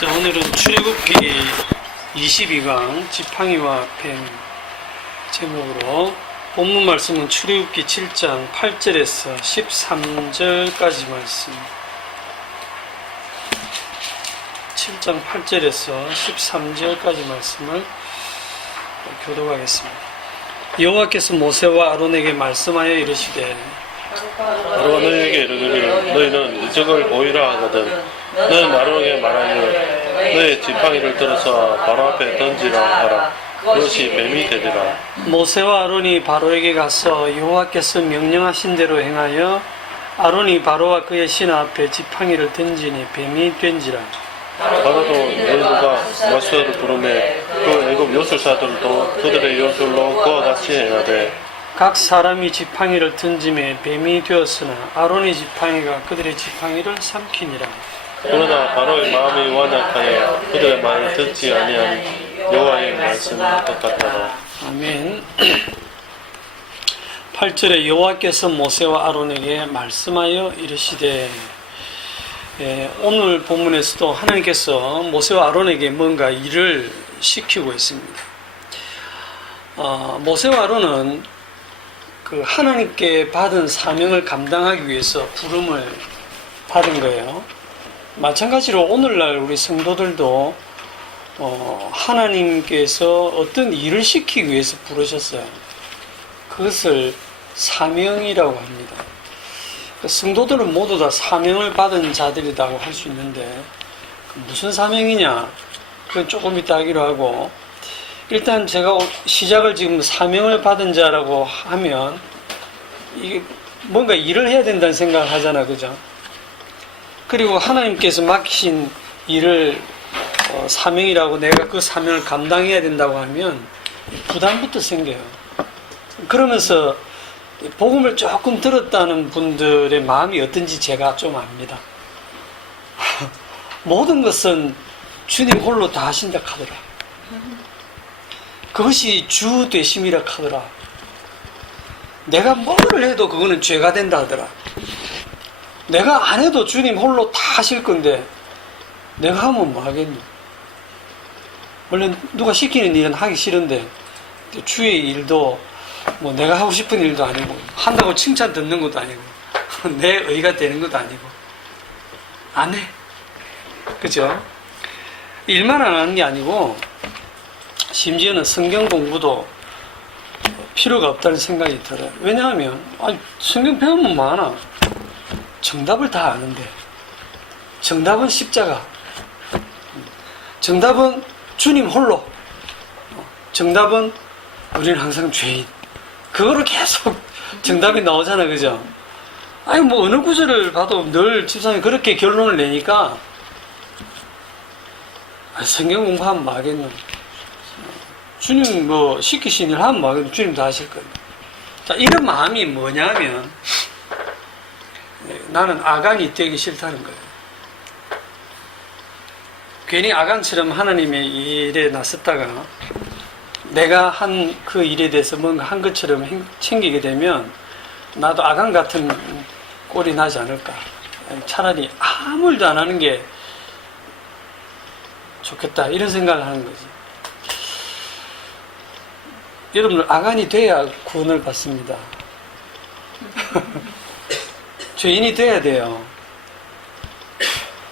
자, 오늘은 출애굽기 22강 지팡이와 뱀 제목으로 본문 말씀은 출애굽기 7장 8절에서 13절까지 말씀. 7장 8절에서 13절까지 말씀을 교독하겠습니다. 여호와께서 모세와 아론에게 말씀하여 이르시되 아론아 너희에게 이르기를 너희는 이적을 보이라 하거든 너는 아론에게 말하기를 너의 지팡이를 들어서 바로 앞에 던지라 하라. 그것이 뱀이 되리라. 모세와 아론이 바로에게 가서 여호와께서 명령하신 대로 행하여 아론이 바로와 그의 신하 앞에 지팡이를 던지니 뱀이 된지라. 바로도 너희가 모세를 부르매 그 애굽 요술사들도 그들의 요술로 그와 같이 행하되 각 사람이 지팡이를 던짐에 뱀이 되었으나 아론의 지팡이가 그들의 지팡이를 삼키니라. 그러나 바로의 마음이 완악하여 그들의 말을 듣지 아니한 여호와의 말씀을 뜻같더라. 아멘. 8절에 여호와께서 모세와 아론에게 말씀하여 이르시되, 오늘 본문에서도 하나님께서 모세와 아론에게 뭔가 일을 시키고 있습니다. 모세와 아론은 그 하나님께 받은 사명을 감당하기 위해서 부름을 받은 거예요. 마찬가지로 오늘날 우리 성도들도 하나님께서 어떤 일을 시키기 위해서 부르셨어요. 그것을 사명이라고 합니다. 성도들은 모두 다 사명을 받은 자들이라고 할 수 있는데 무슨 사명이냐? 그건 조금 이따 하기로 하고, 일단 제가 시작을 지금 사명을 받은 자라고 하면 이게 뭔가 일을 해야 된다는 생각을 하잖아, 그죠? 그리고 하나님께서 맡기신 일을 사명이라고 내가 그 사명을 감당해야 된다고 하면 부담부터 생겨요. 그러면서 복음을 조금 들었다는 분들의 마음이 어떤지 제가 좀 압니다. 모든 것은 주님 홀로 다 하신다 하더라. 그것이 주 되심이라 하더라. 내가 뭐를 해도 그거는 죄가 된다 하더라. 내가 안 해도 주님 홀로 다 하실 건데 내가 하면 뭐 하겠노? 원래 누가 시키는 일은 하기 싫은데 주의 일도 뭐 내가 하고 싶은 일도 아니고 한다고 칭찬 듣는 것도 아니고 내 의가 되는 것도 아니고 안 해. 그죠? 일만 안 하는 게 아니고 심지어는 성경 공부도 필요가 없다는 생각이 들어요. 왜냐하면 성경 배우면 많아. 정답을 다 아는데 정답은 십자가, 정답은 주님 홀로, 정답은 우리는 항상 죄인. 그거를 계속 정답이 나오잖아, 그죠? 아니 뭐 어느 구절을 봐도 늘 집사님이 그렇게 결론을 내니까 성경 공부하면 뭐 하겠노? 주님 뭐 시키신 일 하면 뭐 하겠노? 주님 다 하실 거예요. 자, 이런 마음이 뭐냐면 나는 아간이 되기 싫다는 거예요. 괜히 아간처럼 하나님의 일에 나섰다가 내가 한 그 일에 대해서 뭔가 한 것처럼 챙기게 되면 나도 아간 같은 꼴이 나지 않을까. 차라리 아무 일도 안 하는 게 좋겠다, 이런 생각을 하는 거지. 여러분들 아간이 돼야 구원을 받습니다. 죄인이 돼야 돼요.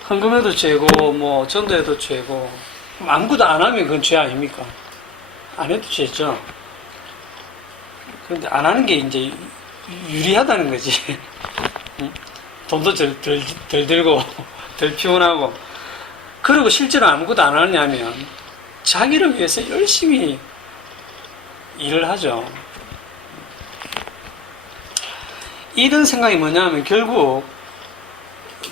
헌금해도 죄고 뭐 전도해도 죄고 아무것도 안 하면 그건 죄 아닙니까? 안 해도 죄죠. 그런데 안 하는 게 이제 유리하다는 거지. 돈도 덜 들고 덜 피곤하고. 그리고 실제로 아무것도 안 하냐면 자기를 위해서 열심히 일을 하죠. 이런 생각이 뭐냐면 결국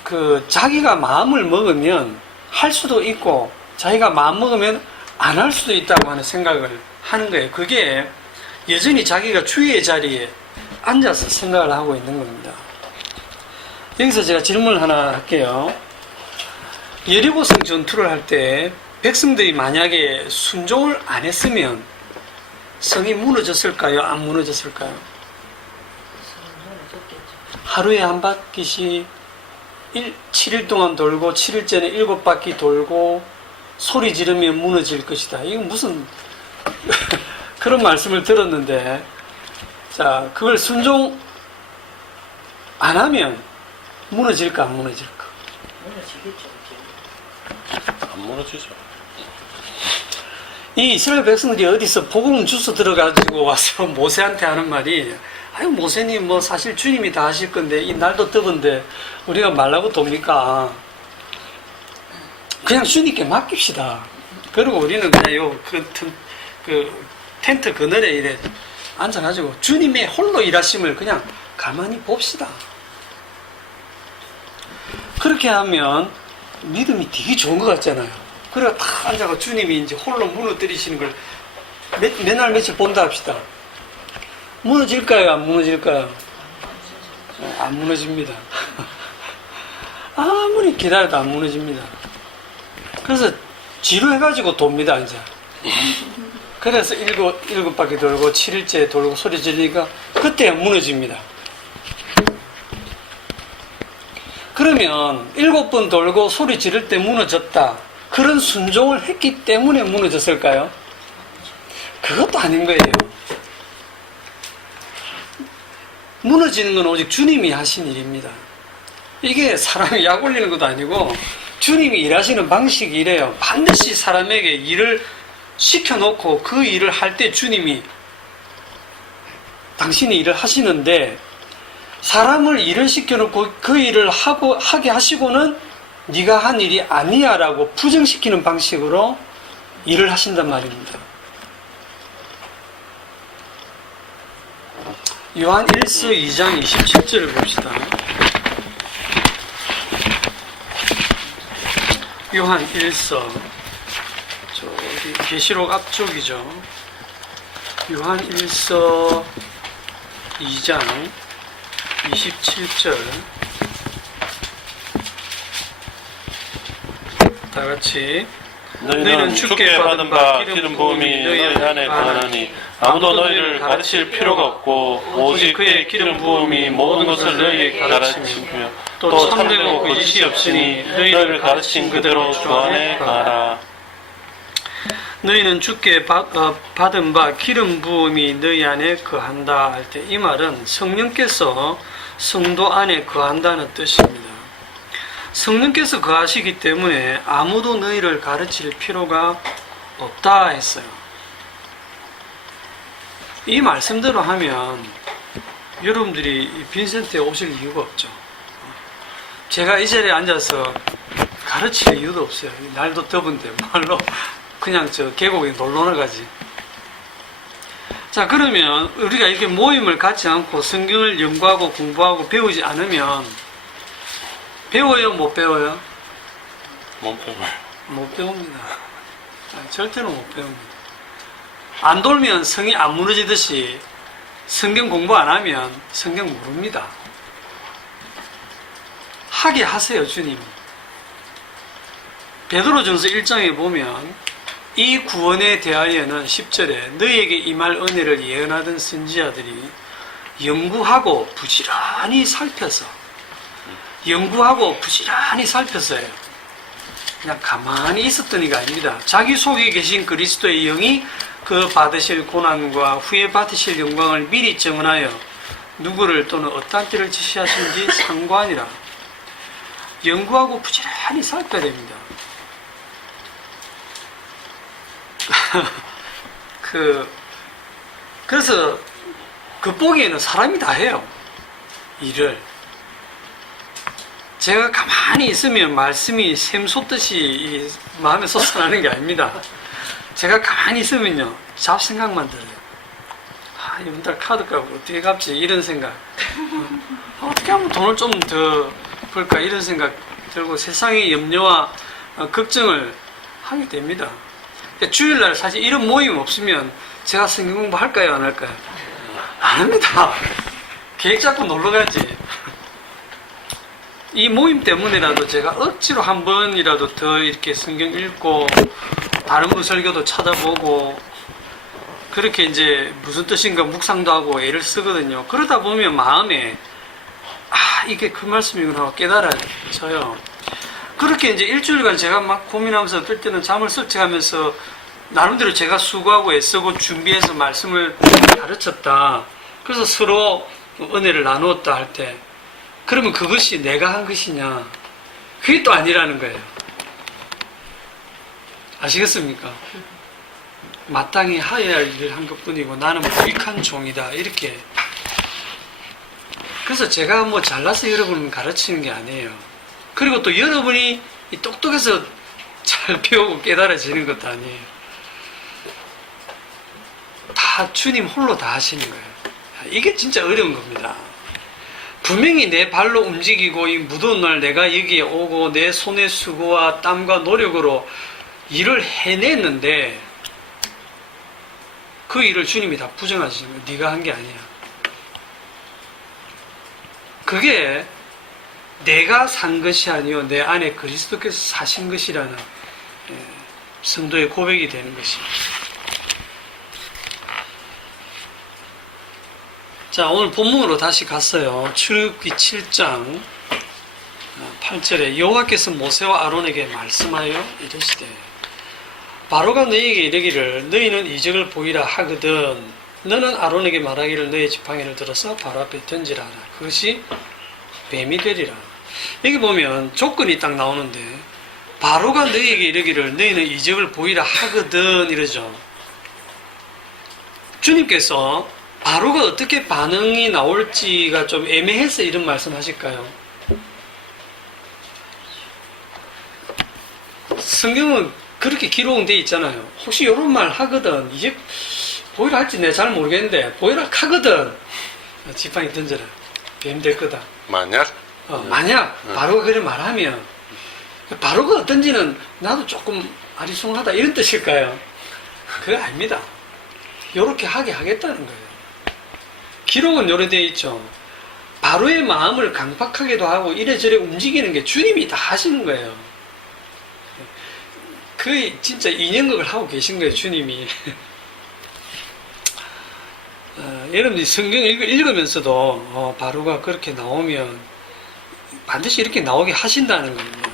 그 자기가 마음을 먹으면 할 수도 있고 자기가 마음 먹으면 안 할 수도 있다고 하는 생각을 하는 거예요. 그게 여전히 자기가 주의 자리에 앉아서 생각을 하고 있는 겁니다. 여기서 제가 질문을 하나 할게요. 여리고성 전투를 할 때 백성들이 만약에 순종을 안 했으면 성이 무너졌을까요? 안 무너졌을까요? 하루에 한 바퀴씩 7일 동안 돌고 7일째는 7바퀴 돌고 소리 지르면 무너질 것이다. 이건 무슨 그런 말씀을 들었는데, 자, 그걸 순종 안 하면 무너질까 안 무너질까? 안 무너지죠. 이 이스라엘 백성들이 어디서 복음 주워 들어가지고 와서 모세한테 하는 말이, 아유 모세님 뭐 사실 주님이 다 하실 건데 이 날도 더운데 우리가 말라고 돕니까? 그냥 주님께 맡깁시다. 그리고 우리는 그냥 그 텐트 그늘에 이래 앉아가지고 주님의 홀로 일하심을 그냥 가만히 봅시다. 그렇게 하면 믿음이 되게 좋은 것 같잖아요. 그래가 딱 앉아가 주님이 이제 홀로 무너뜨리시는 걸 몇 날 며칠 본다 합시다. 무너질까요? 안 무너질까요? 안 무너집니다. 아무리 기다려도 안 무너집니다. 그래서 지루해가지고 돕니다, 이제. 그래서 7바퀴 돌고 7일째 돌고 소리 지르니까 그때 무너집니다. 그러면 7번 돌고 소리 지를 때 무너졌다. 그런 순종을 했기 때문에 무너졌을까요? 그것도 아닌 거예요. 무너지는 건 오직 주님이 하신 일입니다. 이게 사람이 약 올리는 것도 아니고 주님이 일하시는 방식이 이래요. 반드시 사람에게 일을 시켜놓고 그 일을 할 때 주님이 당신이 일을 하시는데, 사람을 일을 시켜놓고 그 일을 하게 하시고는 네가 한 일이 아니야 라고 부정시키는 방식으로 일을 하신단 말입니다. 요한 1서 2장 27절을 봅시다. 요한 1서 저기 계시록 앞쪽이죠. 요한 1서 2장 27절 다 같이 너희는 주께 받은 바 기름 부음이 너희 안에 거하나니 아무도 너희를 가르칠 필요가 없고 오직 그의 기름 부음이 모든 것을 너희에게 가르치며 또 참되고 거짓이 없으니 너희를 가르친 그대로 주 안에 거하라. 너희는 주께 받은 바 기름 부음이 너희 안에 거한다 할 때 이 말은 성령께서 성도 안에 거한다는 뜻입니다. 성령께서 거하시기 때문에 아무도 너희를 가르칠 필요가 없다 했어요. 이 말씀대로 하면 여러분들이 빈센트에 오실 이유가 없죠. 제가 이 자리에 앉아서 가르칠 이유도 없어요. 날도 더운데 말로 그냥 저 계곡에 놀러 나가지. 자, 그러면 우리가 이렇게 모임을 갖지 않고 성경을 연구하고 공부하고 배우지 않으면 배워요? 못 배워요? 못 배워요. 못 배웁니다. 절대로 못 배웁니다. 안 돌면 성이 안 무너지듯이 성경 공부 안 하면 성경 모릅니다. 하게 하세요, 주님. 베드로전서 1장에 보면 이 구원에 대하여는 10절에 너희에게 임할 은혜를 예언하던 선지자들이 연구하고 부지런히 살펴서 연구하고요. 그냥 가만히 있었던 이가 아닙니다. 자기 속에 계신 그리스도의 영이 그 받으실 고난과 후에 받으실 영광을 미리 정언하여 누구를 또는 어떤 때를 지시하신지 상관이라. 연구하고 부지런히 살펴야 됩니다. 그래서 겉보기에는 사람이 다 해요. 일을. 제가 가만히 있으면 말씀이 샘솟듯이 마음에 솟아나는 게 아닙니다. 제가 가만히 있으면요, 잡생각만 들어요. 이번 달 카드값 어떻게 갚지? 이런 생각. 어떻게 하면 돈을 좀 더 벌까? 이런 생각 들고 세상의 염려와 걱정을 하게 됩니다. 주일날 사실 이런 모임 없으면 제가 성경 공부 할까요? 안 할까요? 안 합니다. 계획 잡고 놀러 가지. 이 모임 때문에라도 제가 억지로 한 번이라도 더 이렇게 성경 읽고 다른 분 설교도 찾아보고 그렇게 이제 무슨 뜻인가 묵상도 하고 애를 쓰거든요. 그러다 보면 마음에 이게 그 말씀이구나 깨달아져요. 그렇게 이제 일주일간 제가 막 고민하면서 어떨 때는 잠을 설치하면서 나름대로 제가 수고하고 애쓰고 준비해서 말씀을 가르쳤다. 그래서 서로 은혜를 나누었다 할 때, 그러면 그것이 내가 한 것이냐? 그게 또 아니라는 거예요. 아시겠습니까? 마땅히 하여야 할 일을 한 것뿐이고 나는 무익한 종이다. 이렇게. 그래서 제가 뭐 잘나서 여러분을 가르치는 게 아니에요. 그리고 또 여러분이 똑똑해서 잘 배우고 깨달아지는 것도 아니에요. 다 주님 홀로 다 하시는 거예요. 이게 진짜 어려운 겁니다. 분명히 내 발로 움직이고 이 무더운 날 내가 여기에 오고 내 손의 수고와 땀과 노력으로 일을 해냈는데 그 일을 주님이 다 부정하시는 거예요. 네가 한 게 아니야. 그게 내가 산 것이 아니요 내 안에 그리스도께서 사신 것이라는 성도의 고백이 되는 것입니다. 자, 오늘 본문으로 다시 갔어요. 출애굽기 7장 8절에 여호와께서 모세와 아론에게 말씀하여 이르시되 바로가 너희에게 이르기를 너희는 이적을 보이라 하거든 너는 아론에게 말하기를 너희 지팡이를 들어서 바로 앞에 던지라 하라. 그것이 뱀이 되리라. 여기 보면 조건이 딱 나오는데 바로가 너희에게 이르기를 너희는 이적을 보이라 하거든 이러죠. 주님께서 바로가 어떻게 반응이 나올지가 좀 애매해서 이런 말씀 하실까요? 성경은 그렇게 기록되어 있잖아요. 혹시 이런 말 하거든 이제 보이라 할지 내가 잘 모르겠는데 보이라 하거든 지팡이 던져라 뱀 될 거다. 만약 만약 바로가 그런 말하면 바로가 어떤지는 나도 조금 아리송하다 이런 뜻일까요? 그거 아닙니다. 이렇게 하게 하겠다는 거예요. 기록은 요래되어 있죠. 바로의 마음을 강팍하게도 하고 이래저래 움직이는 게 주님이 다 하시는 거예요. 그 진짜 인연극을 하고 계신 거예요, 주님이. 여러분들이 성경 읽으면서도 바로가 그렇게 나오면 반드시 이렇게 나오게 하신다는 겁니다.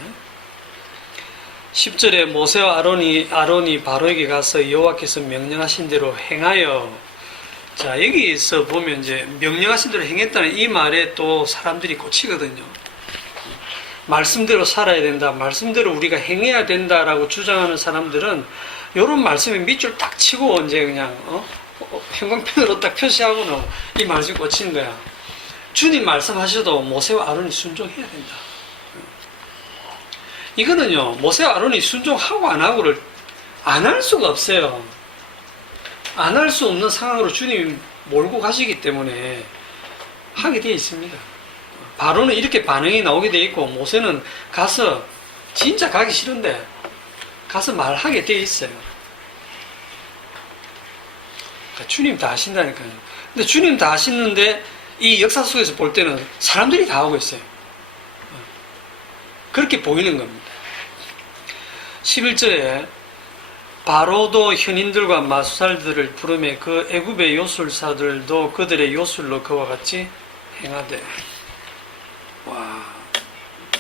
10절에 모세와 아론이 바로에게 가서 여호와께서 명령하신 대로 행하여 자, 여기서 보면 이제 명령하신 대로 행했다는 이 말에 또 사람들이 꽂히거든요. 말씀대로 살아야 된다. 말씀대로 우리가 행해야 된다라고 주장하는 사람들은 이런 말씀에 밑줄 딱 치고 이제 그냥 형광펜으로 딱 표시하고는 이 말씀이 꽂히는 거야. 주님 말씀하셔도 모세와 아론이 순종해야 된다. 이거는요, 모세와 아론이 순종하고 안 하고를 안 할 수가 없어요. 안 할 수 없는 상황으로 주님이 몰고 가시기 때문에 하게 되어 있습니다. 바로는 이렇게 반응이 나오게 되어 있고 모세는 가서 진짜 가기 싫은데 가서 말하게 되어 있어요. 그러니까 주님 다 하신다니까요. 근데 주님 다 하시는데 이 역사 속에서 볼 때는 사람들이 다 하고 있어요. 그렇게 보이는 겁니다. 11절에 바로도 현인들과 마술사들을 부르매 그 애굽의 요술사들도 그들의 요술로 그와 같이 행하되. 와,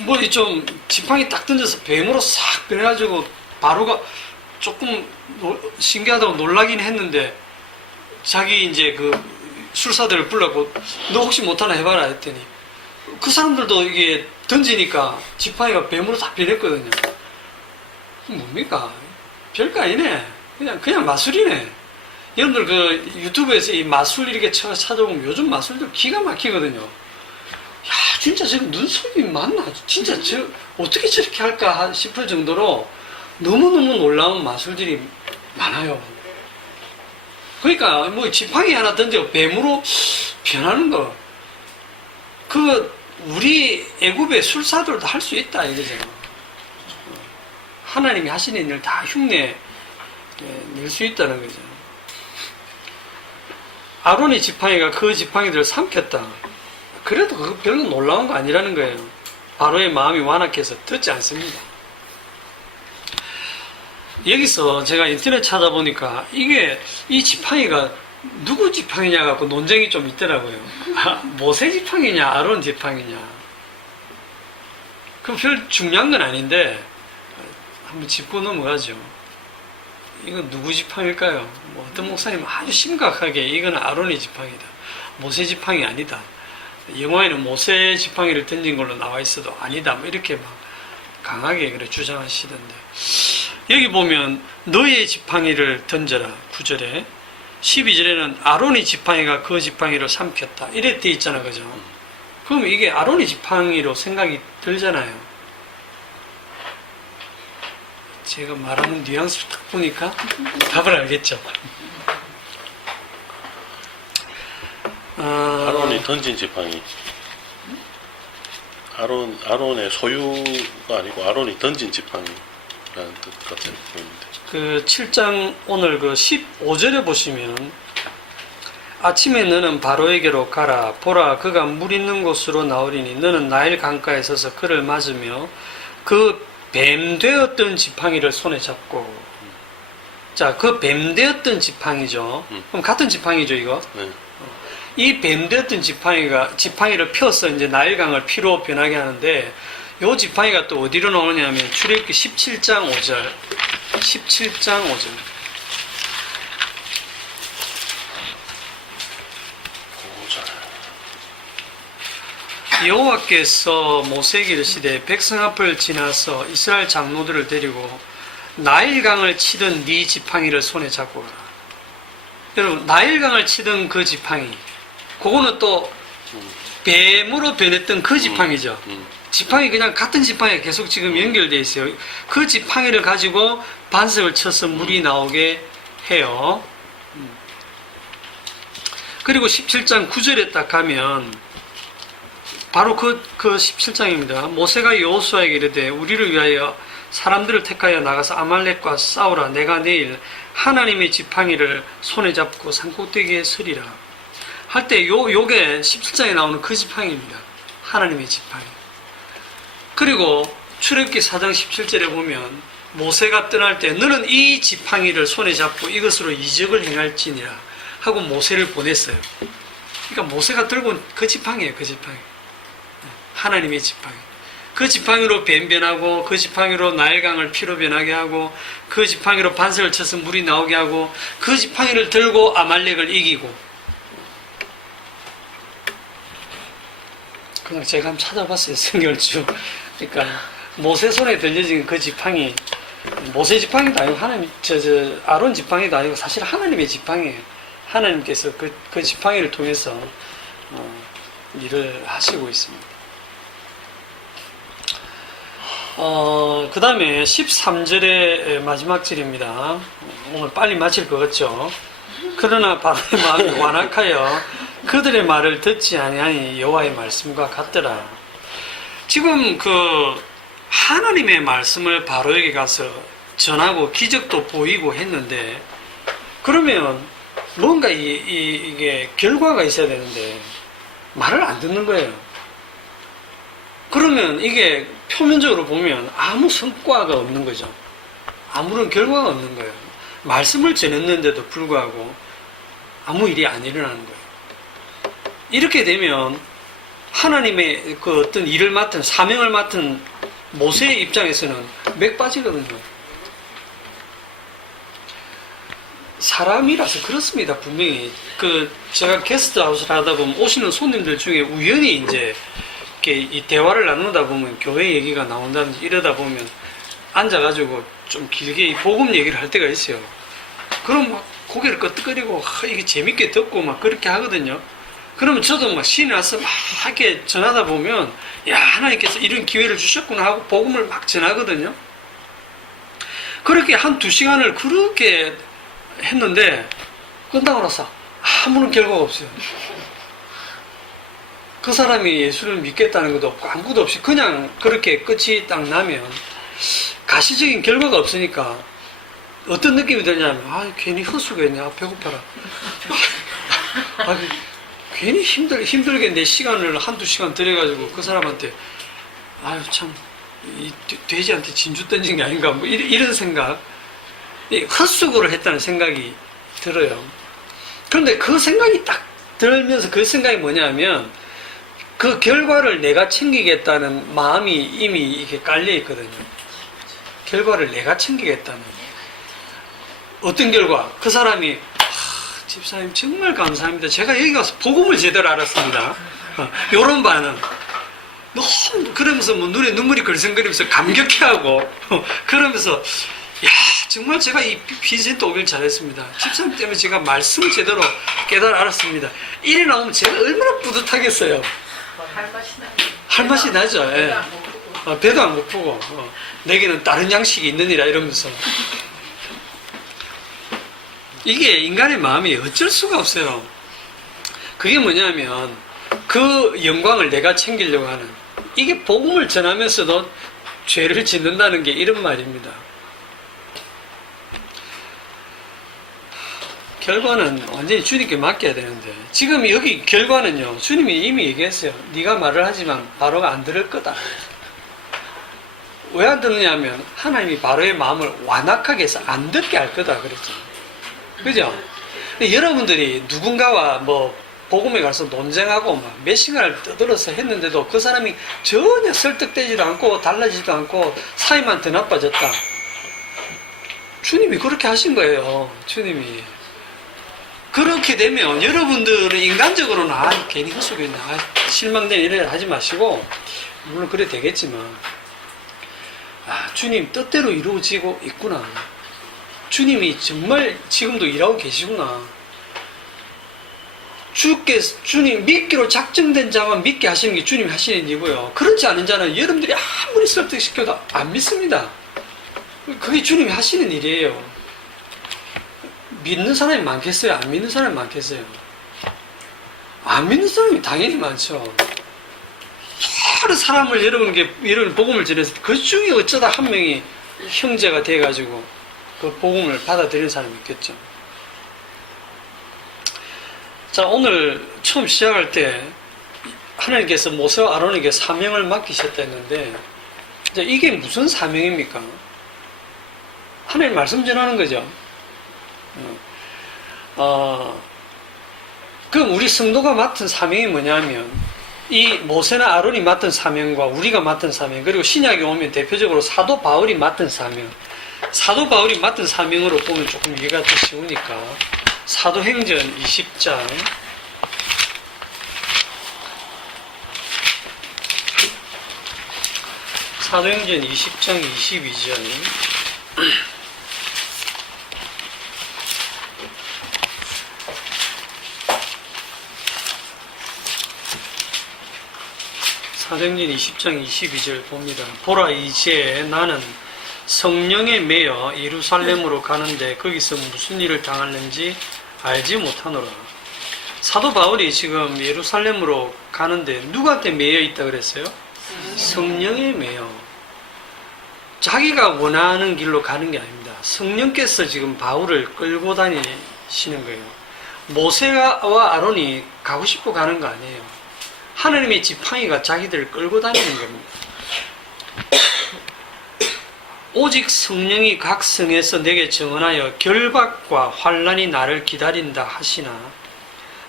뭐 좀 지팡이 딱 던져서 뱀으로 싹 변해가지고 바로가 조금 신기하다고 놀라긴 했는데 자기 이제 그 술사들을 불렀고 너 혹시 못하나 해봐라 했더니 그 사람들도 이게 던지니까 지팡이가 뱀으로 다 변했거든요. 뭡니까? 별거 아니네. 그냥 마술이네. 여러분들 그 유튜브에서 이 마술 이렇게 찾아보면 요즘 마술들 기가 막히거든요. 야, 진짜 저거 눈썹이 맞나? 진짜 저 어떻게 저렇게 할까 싶을 정도로 너무너무 놀라운 마술들이 많아요. 그러니까 뭐 지팡이 하나 던져 뱀으로 변하는 거. 그 우리 애굽의 술사들도 할 수 있다 이거죠. 하나님이 하시는 일을 다 흉내 낼 수 있다는 거죠. 아론의 지팡이가 그 지팡이들을 삼켰다. 그래도 그거 별로 놀라운 거 아니라는 거예요. 바로의 마음이 완악해서 듣지 않습니다. 여기서 제가 인터넷 찾아보니까 이 지팡이가 누구 지팡이냐 갖고 논쟁이 좀 있더라고요. 모세 지팡이냐 아론 지팡이냐. 그 별 중요한 건 아닌데 한번 짚고 넘어가죠. 이건 누구 지팡일까요? 뭐 어떤 목사님은 아주 심각하게 이건 아론의 지팡이다, 모세 지팡이 아니다, 영화에는 모세 지팡이를 던진 걸로 나와 있어도 아니다, 뭐 이렇게 막 강하게 그래 주장하시던데, 여기 보면 너의 지팡이를 던져라 9절에, 12절에는 아론의 지팡이가 그 지팡이를 삼켰다 이래 돼 있잖아, 그죠? 그럼 이게 아론의 지팡이로 생각이 들잖아요. 제가 말하는 뉘앙스 딱 보니까 답을 알겠죠. 아론이 던진 지팡이. 아론의 소유가 아니고 아론이 던진 지팡이라는 뜻 같은 보이는데. 그 7장 오늘 그 15절에 보시면, 아침에 너는 바로에게로 가라. 보라, 그가 물 있는 곳으로 나오리니 너는 나일 강가에 서서 그를 맞으며 그 뱀 되었던 지팡이를 손에 잡고. 자, 그 뱀 되었던 지팡이죠. 그럼 같은 지팡이죠, 이거? 네. 이 뱀 되었던 지팡이를 펴서 이제 나일강을 피로 변하게 하는데, 요 지팡이가 또 어디로 나오냐면 출애굽기 17장 5절. 17장 5절. 여호와께서 모세에게 이르시되 백성 앞을 지나서 이스라엘 장로들을 데리고 나일강을 치던 네 지팡이를 손에 잡고 가라. 여러분, 나일강을 치던 그 지팡이, 그거는 또 뱀으로 변했던 그 지팡이죠. 지팡이 그냥 같은 지팡이가 계속 지금 연결되어 있어요. 그 지팡이를 가지고 반석을 쳐서 물이 나오게 해요. 그리고 17장 9절에 딱 가면 바로 그 17장입니다. 모세가 여호수아에게 이르되 우리를 위하여 사람들을 택하여 나가서 아말렉과 싸우라. 내가 내일 하나님의 지팡이를 손에 잡고 산꼭대기에 서리라. 할 때 요게 17장에 나오는 그 지팡이입니다. 하나님의 지팡이. 그리고 출애굽기 4장 17절에 보면 모세가 떠날 때 너는 이 지팡이를 손에 잡고 이것으로 이적을 행할지니라 하고 모세를 보냈어요. 그러니까 모세가 들고 온 그 지팡이에요. 그 지팡이. 하나님의 지팡이. 그 지팡이로 뱀 변하고, 그 지팡이로 나일강을 피로 변하게 하고, 그 지팡이로 반석을 쳐서 물이 나오게 하고, 그 지팡이를 들고 아말렉을 이기고. 그냥 제가 한번 찾아봤어요, 성경을 쭉. 그러니까 모세 손에 들려진 그 지팡이, 모세 지팡이도 아니고 하나님, 아론 지팡이도 아니고 사실 하나님의 지팡이에요. 하나님께서 그 지팡이를 통해서 일을 하시고 있습니다. 그 다음에 13절의 마지막 절입니다. 오늘 빨리 마칠 것 같죠? 그러나 바로의 마음이 완악하여 그들의 말을 듣지 아니하니 여호와의 말씀과 같더라. 지금 그 하나님의 말씀을 바로에게 가서 전하고 기적도 보이고 했는데, 그러면 뭔가 이게 결과가 있어야 되는데 말을 안 듣는 거예요. 그러면 이게 표면적으로 보면 아무 성과가 없는 거죠. 아무런 결과가 없는 거예요. 말씀을 전했는데도 불구하고 아무 일이 안 일어나는 거예요. 이렇게 되면 하나님의 그 어떤 일을 맡은, 사명을 맡은 모세의 입장에서는 맥 빠지거든요. 사람이라서 그렇습니다. 분명히 제가 게스트하우스를 하다 보면 오시는 손님들 중에 우연히 이제 이 대화를 나누다 보면 교회 얘기가 나온다든지 이러다 보면 앉아가지고 좀 길게 이 복음 얘기를 할 때가 있어요. 그럼 막 고개를 끄덕거리고 이게 재밌게 듣고 막 그렇게 하거든요. 그러면 저도 막 신이 나서 막 이렇게 전하다 보면, 야, 하나님께서 이런 기회를 주셨구나 하고 복음을 막 전하거든요. 그렇게 한 2시간을 그렇게 했는데 끝나고 나서 아무런 결과가 없어요. 그 사람이 예수를 믿겠다는 것도 없고 아무것도 없이 그냥 그렇게 끝이 딱 나면 가시적인 결과가 없으니까 어떤 느낌이 드냐면, 괜히 헛수고했네. 배고파라. 괜히 힘들게 내 시간을 한두 시간 들여가지고 그 사람한테 참 이 돼지한테 진주 던진 게 아닌가, 뭐 이런 생각, 헛수고를 했다는 생각이 들어요. 그런데 그 생각이 딱 들면서 그 생각이 뭐냐면, 그 결과를 내가 챙기겠다는 마음이 이미 이렇게 깔려 있거든요. 결과를 내가 챙기겠다는. 어떤 결과? 그 사람이 집사님 정말 감사합니다. 제가 여기 가서 복음을 제대로 알았습니다. 요런 반응. 너무 그러면서 뭐 눈에 눈물이 글썽거리면서 감격해하고 그러면서 야 정말 제가 이 빈센트 오길 잘했습니다. 집사님 때문에 제가 말씀을 제대로 깨달아 알았습니다. 이래 나오면 제가 얼마나 뿌듯하겠어요. 할 맛이 나죠. 예. 배도 안 고프고 내게는 다른 양식이 있느니라 이러면서 이게 인간의 마음이 어쩔 수가 없어요. 그게 뭐냐면 그 영광을 내가 챙기려고 하는 이게 복음을 전하면서도 죄를 짓는다는 게 이런 말입니다. 결과는 완전히 주님께 맡겨야 되는데 지금 여기 결과는요 주님이 이미 얘기했어요. 네가 말을 하지만 바로가 안 들을 거다. 왜 안 듣느냐면 하나님이 바로의 마음을 완악하게 해서 안 듣게 할 거다 그랬죠. 그죠? 여러분들이 누군가와 뭐 복음에 가서 논쟁하고 막 몇 시간을 떠들어서 했는데도 그 사람이 전혀 설득되지도 않고 달라지지도 않고 사이만 더 나빠졌다. 주님이 그렇게 하신 거예요. 주님이. 그렇게 되면 여러분들은 인간적으로는 괜히 헛소리했네. 실망된 일을 하지 마시고 물론 그래 되겠지만 주님 뜻대로 이루어지고 있구나. 주님이 정말 지금도 일하고 계시구나. 주님 믿기로 작정된 자만 믿게 하시는 게 주님이 하시는 일이고요. 그렇지 않은 자는 여러분들이 아무리 설득시켜도 안 믿습니다. 그게 주님이 하시는 일이에요. 믿는 사람이 많겠어요? 안 믿는 사람이 많겠어요? 안 믿는 사람이 당연히 많죠. 여러 사람을 여러분 복음을 전해서 그 중에 어쩌다 한 명이 형제가 돼가지고 그 복음을 받아들이는 사람이 있겠죠. 자, 오늘 처음 시작할 때 하나님께서 모세와 아론에게 사명을 맡기셨다 했는데 이게 무슨 사명입니까? 하나님 말씀 전하는 거죠. 그럼 우리 성도가 맡은 사명이 뭐냐면 이 모세나 아론이 맡은 사명과 우리가 맡은 사명 그리고 신약에 오면 대표적으로 사도 바울이 맡은 사명 사도 바울이 맡은 사명으로 보면 조금 이해가 더 쉬우니까 사도행전 20장 사도행전 20장 22절 사도행전 20장 22절 봅니다. 보라 이제 나는 성령에 매여 예루살렘으로 가는데 거기서 무슨 일을 당하는지 알지 못하노라. 사도 바울이 지금 예루살렘으로 가는데 누구한테 매여 있다 그랬어요? 성령에 매여. 자기가 원하는 길로 가는 게 아닙니다. 성령께서 지금 바울을 끌고 다니시는 거예요. 모세와 아론이 가고 싶고 가는 거 아니에요. 하나님의 지팡이가 자기들을 끌고 다니는 겁니다. 오직 성령이 각 성에서 내게 증언하여 결박과 환난이 나를 기다린다 하시나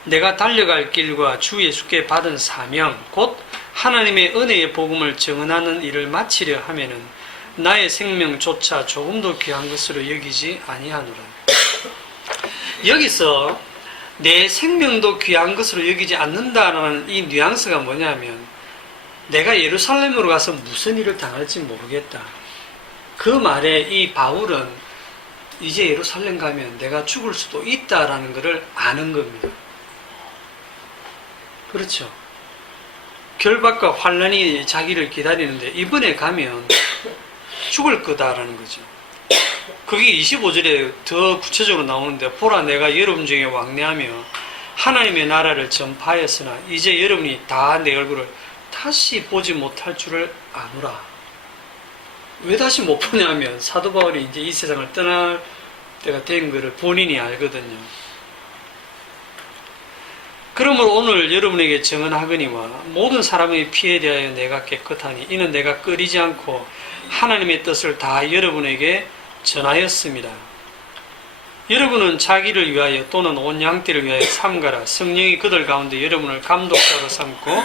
내가 달려갈 길과 주 예수께 받은 사명 곧 하나님의 은혜의 복음을 증언하는 일을 마치려 하면은 나의 생명조차 조금도 귀한 것으로 여기지 아니하노라. 여기서 내 생명도 귀한 것으로 여기지 않는다라는 이 뉘앙스가 뭐냐면 내가 예루살렘으로 가서 무슨 일을 당할지 모르겠다. 그 말에 이 바울은 이제 예루살렘 가면 내가 죽을 수도 있다라는 것을 아는 겁니다. 그렇죠. 결박과 환난이 자기를 기다리는데 이번에 가면 죽을 거다라는 거죠. 그게 25절에 더 구체적으로 나오는데 보라 내가 여러분 중에 왕래하며 하나님의 나라를 전파하였으나 이제 여러분이 다 내 얼굴을 다시 보지 못할 줄을 아노라. 왜 다시 못 보냐면 사도 바울이 이제 이 세상을 떠날 때가 된 것을 본인이 알거든요. 그러므로 오늘 여러분에게 증언하거니와 모든 사람의 피에 대하여 내가 깨끗하니 이는 내가 꺼리지 않고 하나님의 뜻을 다 여러분에게 전하였습니다. 여러분은 자기를 위하여 또는 온 양떼를 위하여 삼가라. 성령이 그들 가운데 여러분을 감독자로 삼고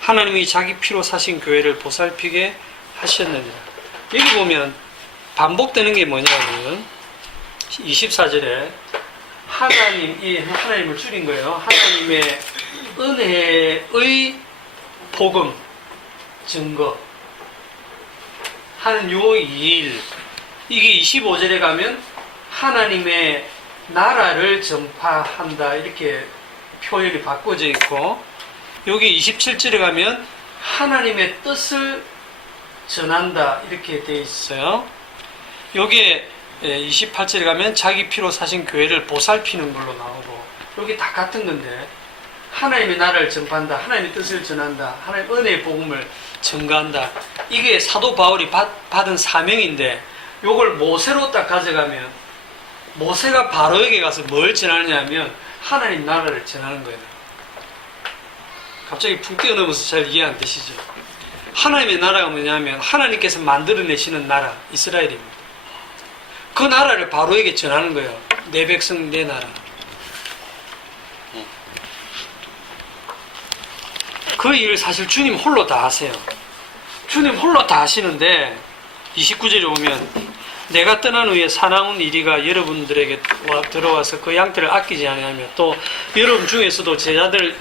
하나님이 자기 피로 사신 교회를 보살피게 하셨느니라. 여기 보면 반복되는 게 뭐냐면 24절에 이 하나님을 줄인 거예요. 하나님의 은혜의 복음 증거 하는 요 일. 이게 25절에 가면 하나님의 나라를 전파한다 이렇게 표현이 바꿔져 있고, 여기 27절에 가면 하나님의 뜻을 전한다 이렇게 되어 있어요. 여기에 28절에 가면 자기 피로 사신 교회를 보살피는 걸로 나오고, 여기 다 같은 건데 하나님의 나라를 전파한다, 하나님의 뜻을 전한다, 하나님의 은혜의 복음을 전가한다. 이게 사도 바울이 받은 사명인데, 요걸 모세로 딱 가져가면 모세가 바로에게 가서 뭘 전하느냐 하면 하나님 나라를 전하는 거예요. 갑자기 푹 뛰어넘어서 잘 이해 안 되시죠? 하나님의 나라가 뭐냐면 하나님께서 만들어내시는 나라, 이스라엘입니다. 그 나라를 바로에게 전하는 거예요. 내 백성, 내 나라. 그 일을 사실 주님 홀로 다 하세요. 주님 홀로 다 하시는데 29절에 보면 내가 떠난 후에 사나운 이리가 여러분들에게 들어와서 그 양떼를 아끼지 않으며 또 여러분 중에서도 제자들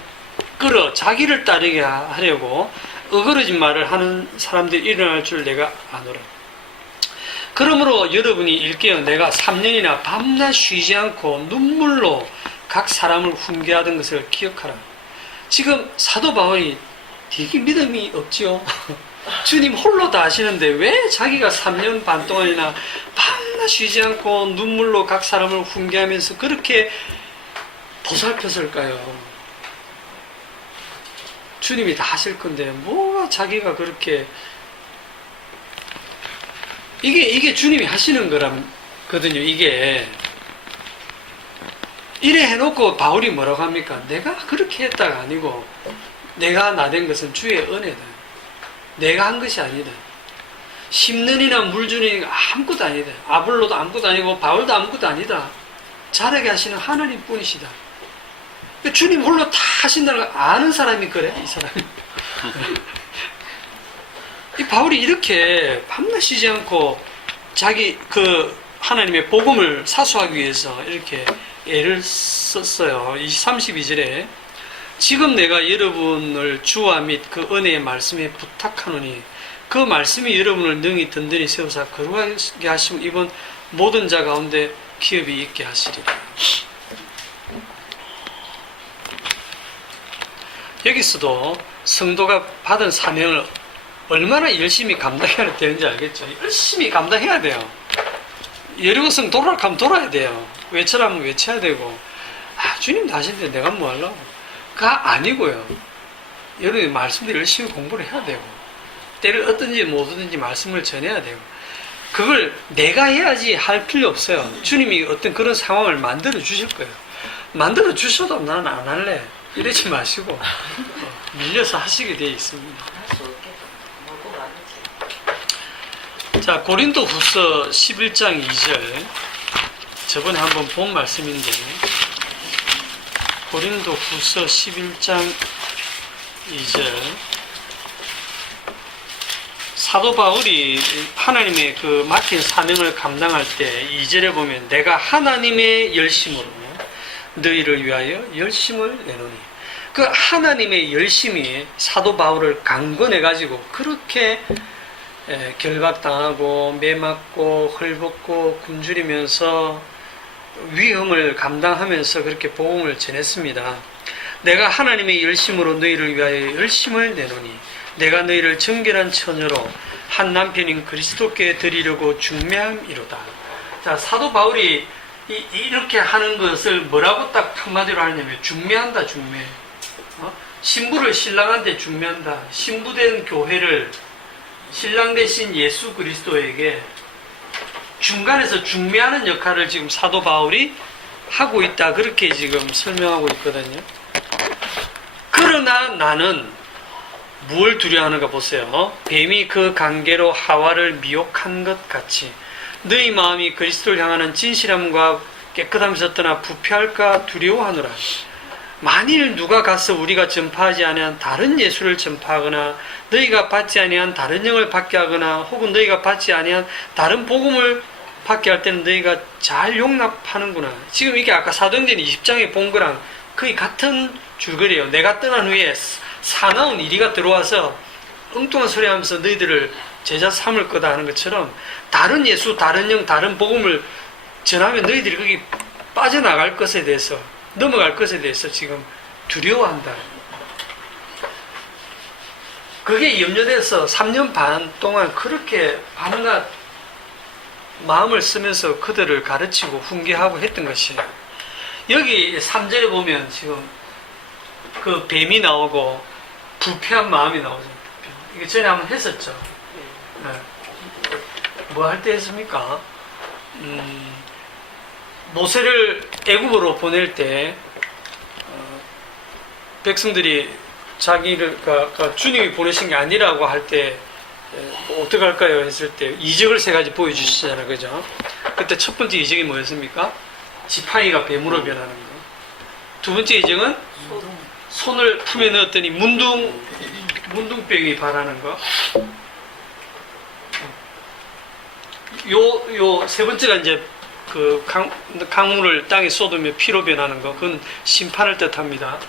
끌어 자기를 따르게 하려고 어그러진 말을 하는 사람들이 일어날 줄 내가 아노라. 그러므로 여러분이 일깨어 내가 3년이나 밤낮 쉬지 않고 눈물로 각 사람을 훈계하던 것을 기억하라. 지금 사도 바울이 되게 믿음이 없지요. 주님 홀로 다 하시는데 왜 자기가 3년 반 동안이나 밤낮 쉬지 않고 눈물로 각 사람을 훈계하면서 그렇게 보살폈을까요? 주님이 다 하실 건데 뭐가 자기가 그렇게, 이게 주님이 하시는 거거든요. 이게 이래 해놓고 바울이 뭐라고 합니까? 내가 그렇게 했다가 아니고 내가 나된 것은 주의 은혜다. 내가 한 것이 아니다. 심는 이나 물 주는 이가 아무것도 아니다. 아볼로도 아무것도 아니고 바울도 아무것도 아니다. 잘하게 하시는 하나님 뿐이시다. 주님 홀로 다 하신다는 걸 아는 사람이 그래, 이 사람이. 이 바울이 이렇게 밤낮 쉬지 않고 자기 하나님의 복음을 사수하기 위해서 이렇게 애를 썼어요. 32절에 지금 내가 여러분을 주와 및 그 은혜의 말씀에 부탁하노니 그 말씀이 여러분을 능히 든든히 세우사 거룩하게 하시고 이번 모든 자 가운데 기업이 있게 하시리라. 여기서도 성도가 받은 사명을 얼마나 열심히 감당해야 되는지 알겠죠? 열심히 감당해야 돼요. 여리고성 돌아라 하면 돌아야 돼요. 외쳐라면 외쳐야 되고, 주님도 하시는데 내가 뭐 하려고? 가 아니고요. 여러분이 말씀도 열심히 공부를 해야 되고, 때를 얻든지 못 얻든지 말씀을 전해야 되고, 그걸 내가 해야지 할 필요 없어요. 주님이 어떤 그런 상황을 만들어 주실 거예요. 만들어 주셔도 나는 안 할래. 이러지 마시고 밀려서 하시게 되어 있습니다. 자, 고린도 후서 11장 2절. 저번에 한번 본 말씀인데, 고린도 후서 11장 2절. 사도 바울이 하나님의 그 맡긴 사명을 감당할 때 2절에 보면 내가 하나님의 열심으로 너희를 위하여 열심을 내노니, 그 하나님의 열심이 사도 바울을 강건해가지고 그렇게 결박당하고 매맞고 헐벗고 굶주리면서 위험을 감당하면서 그렇게 복음을 전했습니다. 내가 하나님의 열심으로 너희를 위하여 열심을 내노니 내가 너희를 정결한 처녀로 한 남편인 그리스도께 드리려고 중매함이로다. 자, 사도 바울이 이렇게 하는 것을 뭐라고 딱 한마디로 하냐면 중매한다, 중매. 신부를 신랑한테 중매한다. 신부된 교회를 신랑 대신 예수 그리스도에게 중간에서 중매하는 역할을 지금 사도 바울이 하고 있다. 그렇게 지금 설명하고 있거든요. 그러나 나는 뭘 두려워하는가 보세요. 뱀이 그 관계로 하와를 미혹한 것 같이 너희 마음이 그리스도를 향하는 진실함과 깨끗함에서 떠나 부패할까 두려워하노라. 만일 누가 가서 우리가 전파하지 아니한 다른 예수를 전파하거나 너희가 받지 아니한 다른 영을 받게 하거나 혹은 너희가 받지 아니한 다른 복음을 받게 할 때는 너희가 잘 용납하는구나. 지금 이게 아까 사도행전 20장에 본 거랑 거의 같은 줄거리예요. 내가 떠난 후에 사나운 이리가 들어와서 엉뚱한 소리 하면서 너희들을 제자 삼을 거다 하는 것처럼 다른 예수, 다른 영, 다른 복음을 전하면 너희들이 거기 빠져나갈 것에 대해서, 넘어갈 것에 대해서 지금 두려워한다. 그게 염려돼서 3년 반 동안 그렇게 밤낮 마음을 쓰면서 그들을 가르치고 훈계하고 했던 것이에요. 여기 3절에 보면 지금 그 뱀이 나오고 부패한 마음이 나오죠. 이게 전에 한번 했었죠. 네. 뭐 할 때 했습니까? 모세를 애굽으로 보낼 때 백성들이 자기를 주님이 보내신 게 아니라고 할 때 어떻게 할까요? 했을 때 이적을 3가지 보여주시잖아요. 그죠? 그때 첫 번째 이적이 뭐였습니까? 지팡이가 뱀으로 변하는 거. 두 번째 이적은 손을 품에 넣었더니 문둥병이 발하는 거. 요 세 번째가 이제 그 강물을 땅에 쏟으며 피로 변하는 거. 그건 심판을 뜻합니다.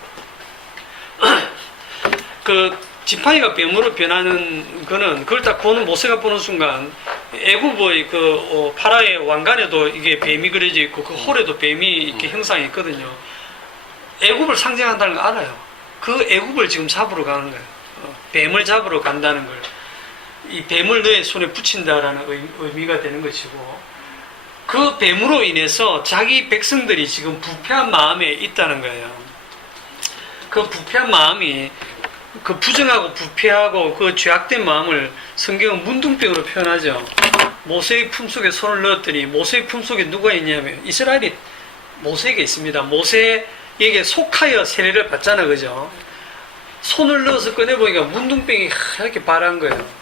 그 지팡이가 뱀으로 변하는 거는 그걸 딱 보는 모세가 보는 순간 애굽의 그 파라의 왕관에도 이게 뱀이 그려져 있고 그 홀에도 뱀이 이렇게 형상이 있거든요. 애굽을 상징한다는 걸 알아요. 그 애굽을 지금 잡으러 가는 거예요. 뱀을 잡으러 간다는 걸. 이 뱀을 너의 손에 붙인다라는 의미가 되는 것이고, 그 뱀으로 인해서 자기 백성들이 지금 부패한 마음에 있다는 거예요. 그 부패한 마음이, 그 부정하고 부패하고 그 죄악된 마음을 성경은 문둥병으로 표현하죠. 모세의 품속에 손을 넣었더니 모세의 품속에 누가 있냐면 이스라엘이 모세에게 있습니다. 모세에게 속하여 세례를 받잖아, 그죠? 손을 넣어서 꺼내보니까 문둥병이 이렇게 발한 거예요.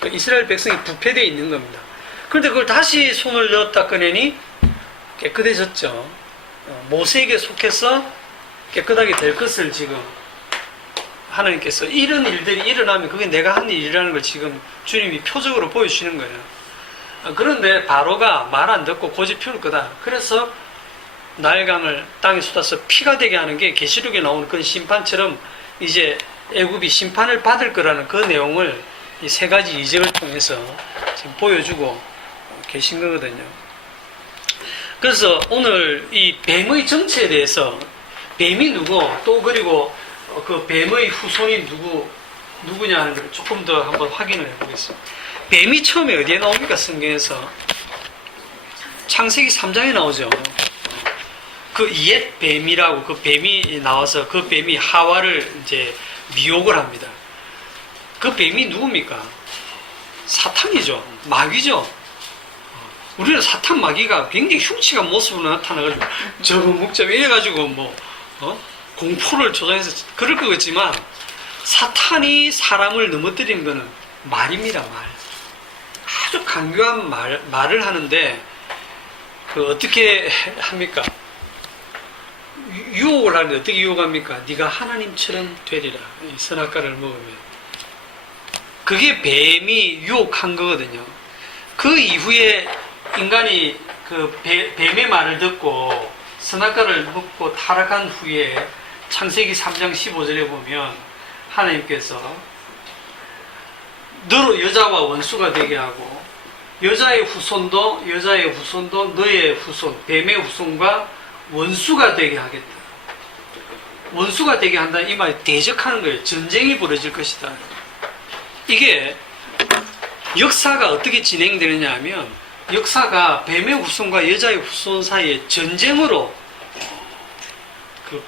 그러니까 이스라엘 백성이 부패되어 있는 겁니다. 그런데 그걸 다시 손을 넣었다 꺼내니 깨끗해졌죠. 모세에게 속해서 깨끗하게 될 것을 지금 하나님께서 이런 일들이 일어나면 그게 내가 한 일이라는 걸 지금 주님이 표적으로 보여주시는 거예요. 그런데 바로가 말 안 듣고 고집 피울 거다. 그래서 나일강을 땅에 쏟아서 피가 되게 하는 게 계시록에 나오는 그 심판처럼 이제 애굽이 심판을 받을 거라는 그 내용을 이 3가지 이적을 통해서 지금 보여주고 계신 거거든요. 그래서 오늘 이 뱀의 정체에 대해서 뱀이 누구, 또 그리고 그 뱀의 후손이 누구냐 하는 걸 조금 더 한번 확인을 해보겠습니다. 뱀이 처음에 어디에 나옵니까? 성경에서 창세기 3장에 나오죠. 그 옛 뱀이라고 그 뱀이 나와서 그 뱀이 하와를 이제 미혹을 합니다. 그 뱀이 누굽니까? 사탄이죠. 마귀죠. 우리는 사탄 마귀가 굉장히 흉측한 모습으로 나타나가지고 저금묵점 이래가지고 공포를 조장해서 그럴 것 같지만 사탄이 사람을 넘어뜨리는 거는 말입니다. 말. 아주 강교한 말을 하는데 그 어떻게 합니까? 유혹을 하는데 어떻게 유혹합니까? 네가 하나님처럼 되리라. 이 선악과를 먹으면. 그게 뱀이 유혹한 거거든요. 그 이후에 인간이 그 뱀의 말을 듣고 선악과를 먹고 타락한 후에 창세기 3장 15절에 보면 하나님께서 너로 여자와 원수가 되게 하고 여자의 후손도 너의 후손, 뱀의 후손과 원수가 되게 하겠다. 원수가 되게 한다는 이 말이 대적하는 거예요. 전쟁이 벌어질 것이다. 이게 역사가 어떻게 진행되느냐 하면 역사가 뱀의 후손과 여자의 후손 사이에 전쟁으로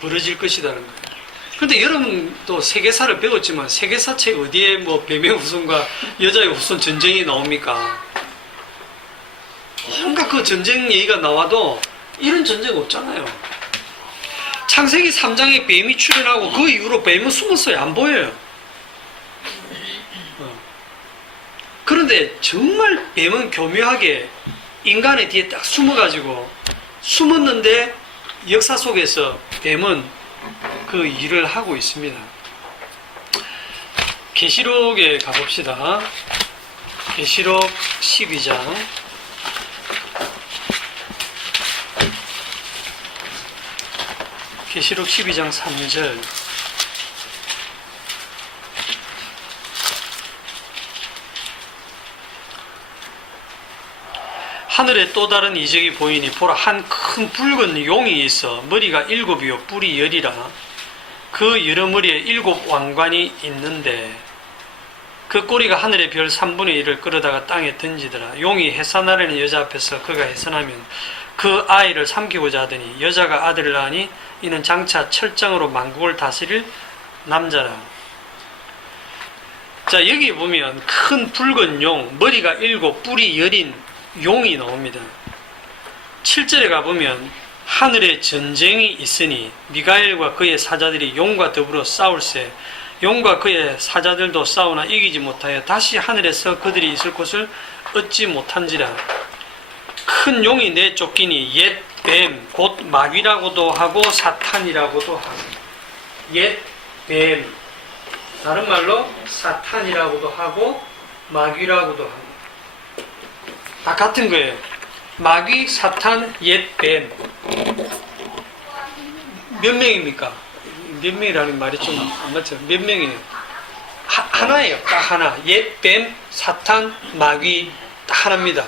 벌어질 것이라는 거예요. 그런데 여러분도 세계사를 배웠지만 세계사 책 어디에 뱀의 후손과 여자의 후손 전쟁이 나옵니까? 뭔가 그 전쟁 얘기가 나와도 이런 전쟁 없잖아요. 창세기 3장에 뱀이 출현하고 그 이후로 뱀은 숨었어요. 안 보여요. 그런데 정말 뱀은 교묘하게 인간의 뒤에 딱 숨어가지고 숨었는데 역사 속에서 뱀은 그 일을 하고 있습니다. 계시록에 가봅시다. 계시록 12장. 계시록 12장 3절. 하늘에 또 다른 이적이 보이니 보라 한 큰 붉은 용이 있어 머리가 7이요 뿔이 10이라 그 여러 머리에 7 왕관이 있는데 그 꼬리가 하늘의 별 3분의 1을 끌어다가 땅에 던지더라. 용이 해산하려는 여자 앞에서 그가 해산하면 그 아이를 삼키고자 하더니 여자가 아들을 낳으니 이는 장차 철장으로 만국을 다스릴 남자라. 자, 여기 보면 큰 붉은 용, 머리가 7, 뿔이 10인 용이 나옵니다. 7절에 가보면 하늘에 전쟁이 있으니 미가엘과 그의 사자들이 용과 더불어 싸울세 용과 그의 사자들도 싸우나 이기지 못하여 다시 하늘에서 그들이 있을 곳을 얻지 못한지라. 큰 용이 내쫓기니 옛 뱀, 곧 마귀라고도 하고 사탄이라고도 하고 옛 뱀, 다른 말로 사탄이라고도 하고 마귀라고도 하고 다 같은 거예요. 마귀, 사탄, 옛 뱀. 몇 명입니까? 몇 명이라는 말이 좀 안 맞죠? 몇 명이에요? 하나예요. 딱 하나. 옛 뱀, 사탄, 마귀 딱 하나입니다.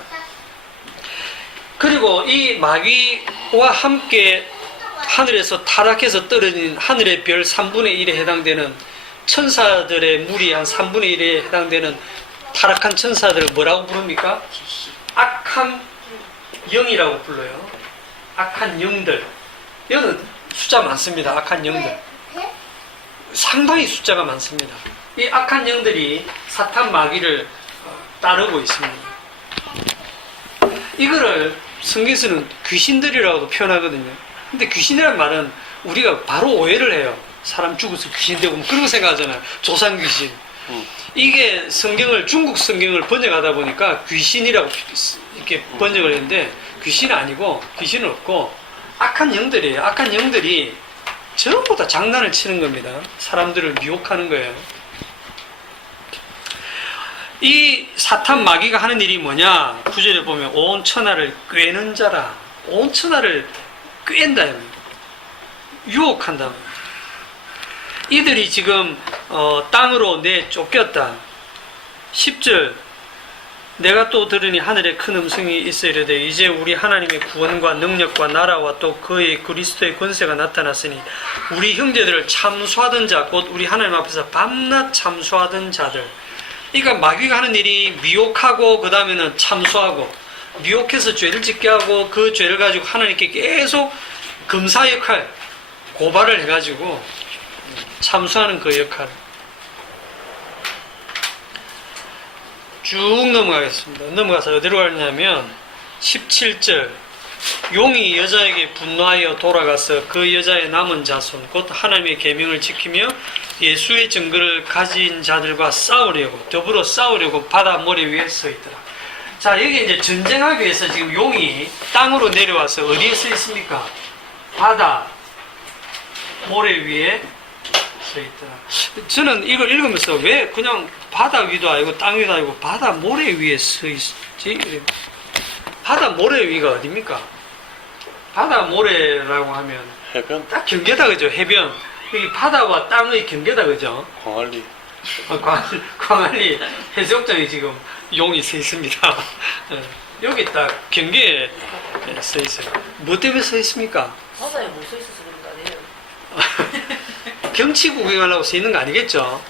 그리고 이 마귀와 함께 하늘에서 타락해서 떨어진 하늘의 별 3분의 1에 해당되는 천사들의 무리 한 3분의 1에 해당되는 타락한 천사들을 뭐라고 부릅니까? 악한 영이라고 불러요. 악한 영들. 여기는 숫자 많습니다. 악한 영들. 상당히 숫자가 많습니다. 이 악한 영들이 사탄 마귀를 따르고 있습니다. 이거를 성경에서는 귀신들이라고도 표현하거든요. 근데 귀신이라는 말은 우리가 바로 오해를 해요. 사람 죽어서 귀신 되고 그런 거 생각하잖아요. 조상 귀신. 이게 성경을 중국 성경을 번역하다 보니까 귀신이라고 이렇게 번역을 했는데 귀신은 아니고 귀신은 없고 악한 영들이에요. 악한 영들이 전부 다 장난을 치는 겁니다. 사람들을 미혹하는 거예요. 이 사탄 마귀가 하는 일이 뭐냐? 9절에 보면 온 천하를 꿰는 자라. 온 천하를 꿰는다. 유혹한다. 이들이 지금 땅으로 내쫓겼다. 10절 내가 또 들으니 하늘에 큰 음성이 있어 이르되 이제 우리 하나님의 구원과 능력과 나라와 또 그의 그리스도의 권세가 나타났으니 우리 형제들을 참수하던 자 곧 우리 하나님 앞에서 밤낮 참수하던 자들. 그러니까 마귀가 하는 일이 미혹하고 그 다음에는 참수하고 미혹해서 죄를 짓게 하고 그 죄를 가지고 하나님께 계속 검사 역할 고발을 해가지고 참수하는 그 역할. 쭉 넘어가겠습니다. 넘어가서 어디로 가냐면 17절 용이 여자에게 분노하여 돌아가서 그 여자의 남은 자손 곧 하나님의 계명을 지키며 예수의 증거를 가진 자들과 싸우려고 더불어 싸우려고 바다 모래 위에 서 있더라. 자, 여기 이제 전쟁하기 위해서 지금 용이 땅으로 내려와서 어디에 서 있습니까? 바다 모래 위에 서 있더라. 저는 이걸 읽으면서 왜 그냥 바다 위도 아니고 땅 위도 아니고 바다 모래 위에 서 있지? 바다 모래 위가 어딥니까? 바다 모래라고 하면 해변? 딱 경계다 그죠? 해변. 여기 바다와 땅의 경계다 그죠? 광안리. 광안리 해수욕장에 지금 용이 서 있습니다. 여기 딱 경계에 서 있어요. 뭐 때문에 서 있습니까? 바다에 못 서 있어서 그런 거 아니에요? 경치 구경하려고 서 있는 거 아니겠죠?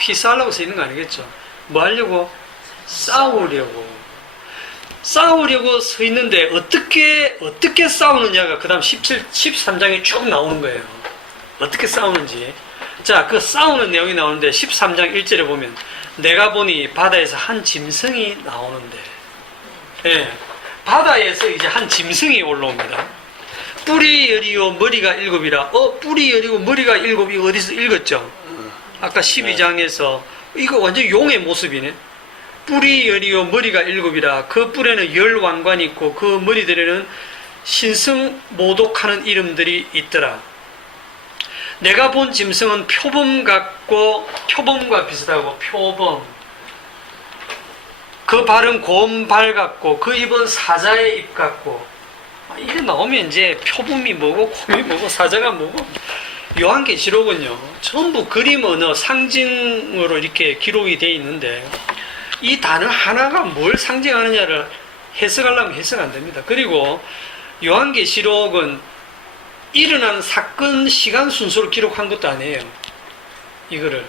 피서하려고 서 있는 거 아니겠죠? 뭐 하려고? 싸우려고 서 있는데 어떻게 싸우느냐가 그 다음 13장에 쭉 나오는 거예요. 어떻게 싸우는지. 자, 그 싸우는 내용이 나오는데 13장 1절에 보면 내가 보니 바다에서 한 짐승이 나오는데 예, 바다에서 이제 한 짐승이 올라옵니다. 뿔이 10이요 머리가 7이라 뿔이 10이고 머리가 7이 어디서 읽었죠? 아까 12장에서 이거 완전 용의 모습이네. 뿔이 10이요 머리가 7이라 그 뿔에는 10 왕관이 있고 그 머리들에는 신성 모독하는 이름들이 있더라. 내가 본 짐승은 표범 같고 표범과 비슷하고 표범. 그 발은 곰발 같고 그 입은 사자의 입 같고. 이게 나오면 이제 표범이 뭐고 곰이 뭐고 사자가 뭐고. 요한계시록은요 전부 그림 언어 상징으로 이렇게 기록이 되어 있는데 이 단어 하나가 뭘 상징하느냐를 해석하려면 해석 안 됩니다. 그리고 요한계시록은 일어난 사건 시간 순서로 기록한 것도 아니에요. 이거를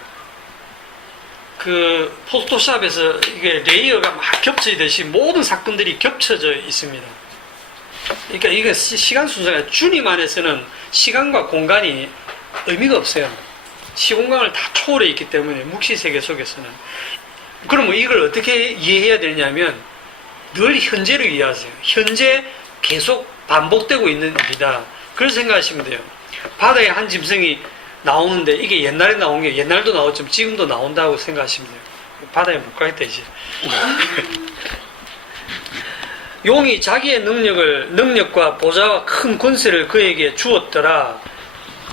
그 포토샵에서 이게 레이어가 막 겹쳐지듯이 모든 사건들이 겹쳐져 있습니다. 그러니까 이게 시간 순서가 주님 안에서는 시간과 공간이 의미가 없어요. 시공간을 다 초월해 있기 때문에 묵시세계 속에서는. 그러면 이걸 어떻게 이해해야 되냐면 늘 현재를 이해하세요. 현재 계속 반복되고 있는 일이다. 그렇게 생각하시면 돼요. 바다에 한 짐승이 나오는데 이게 옛날에 나온 게 옛날도 나왔지만 지금도 나온다고 생각하시면 돼요. 바다에 못 가겠다 이제. 용이 자기의 능력과 보좌와 큰 권세를 그에게 주었더라.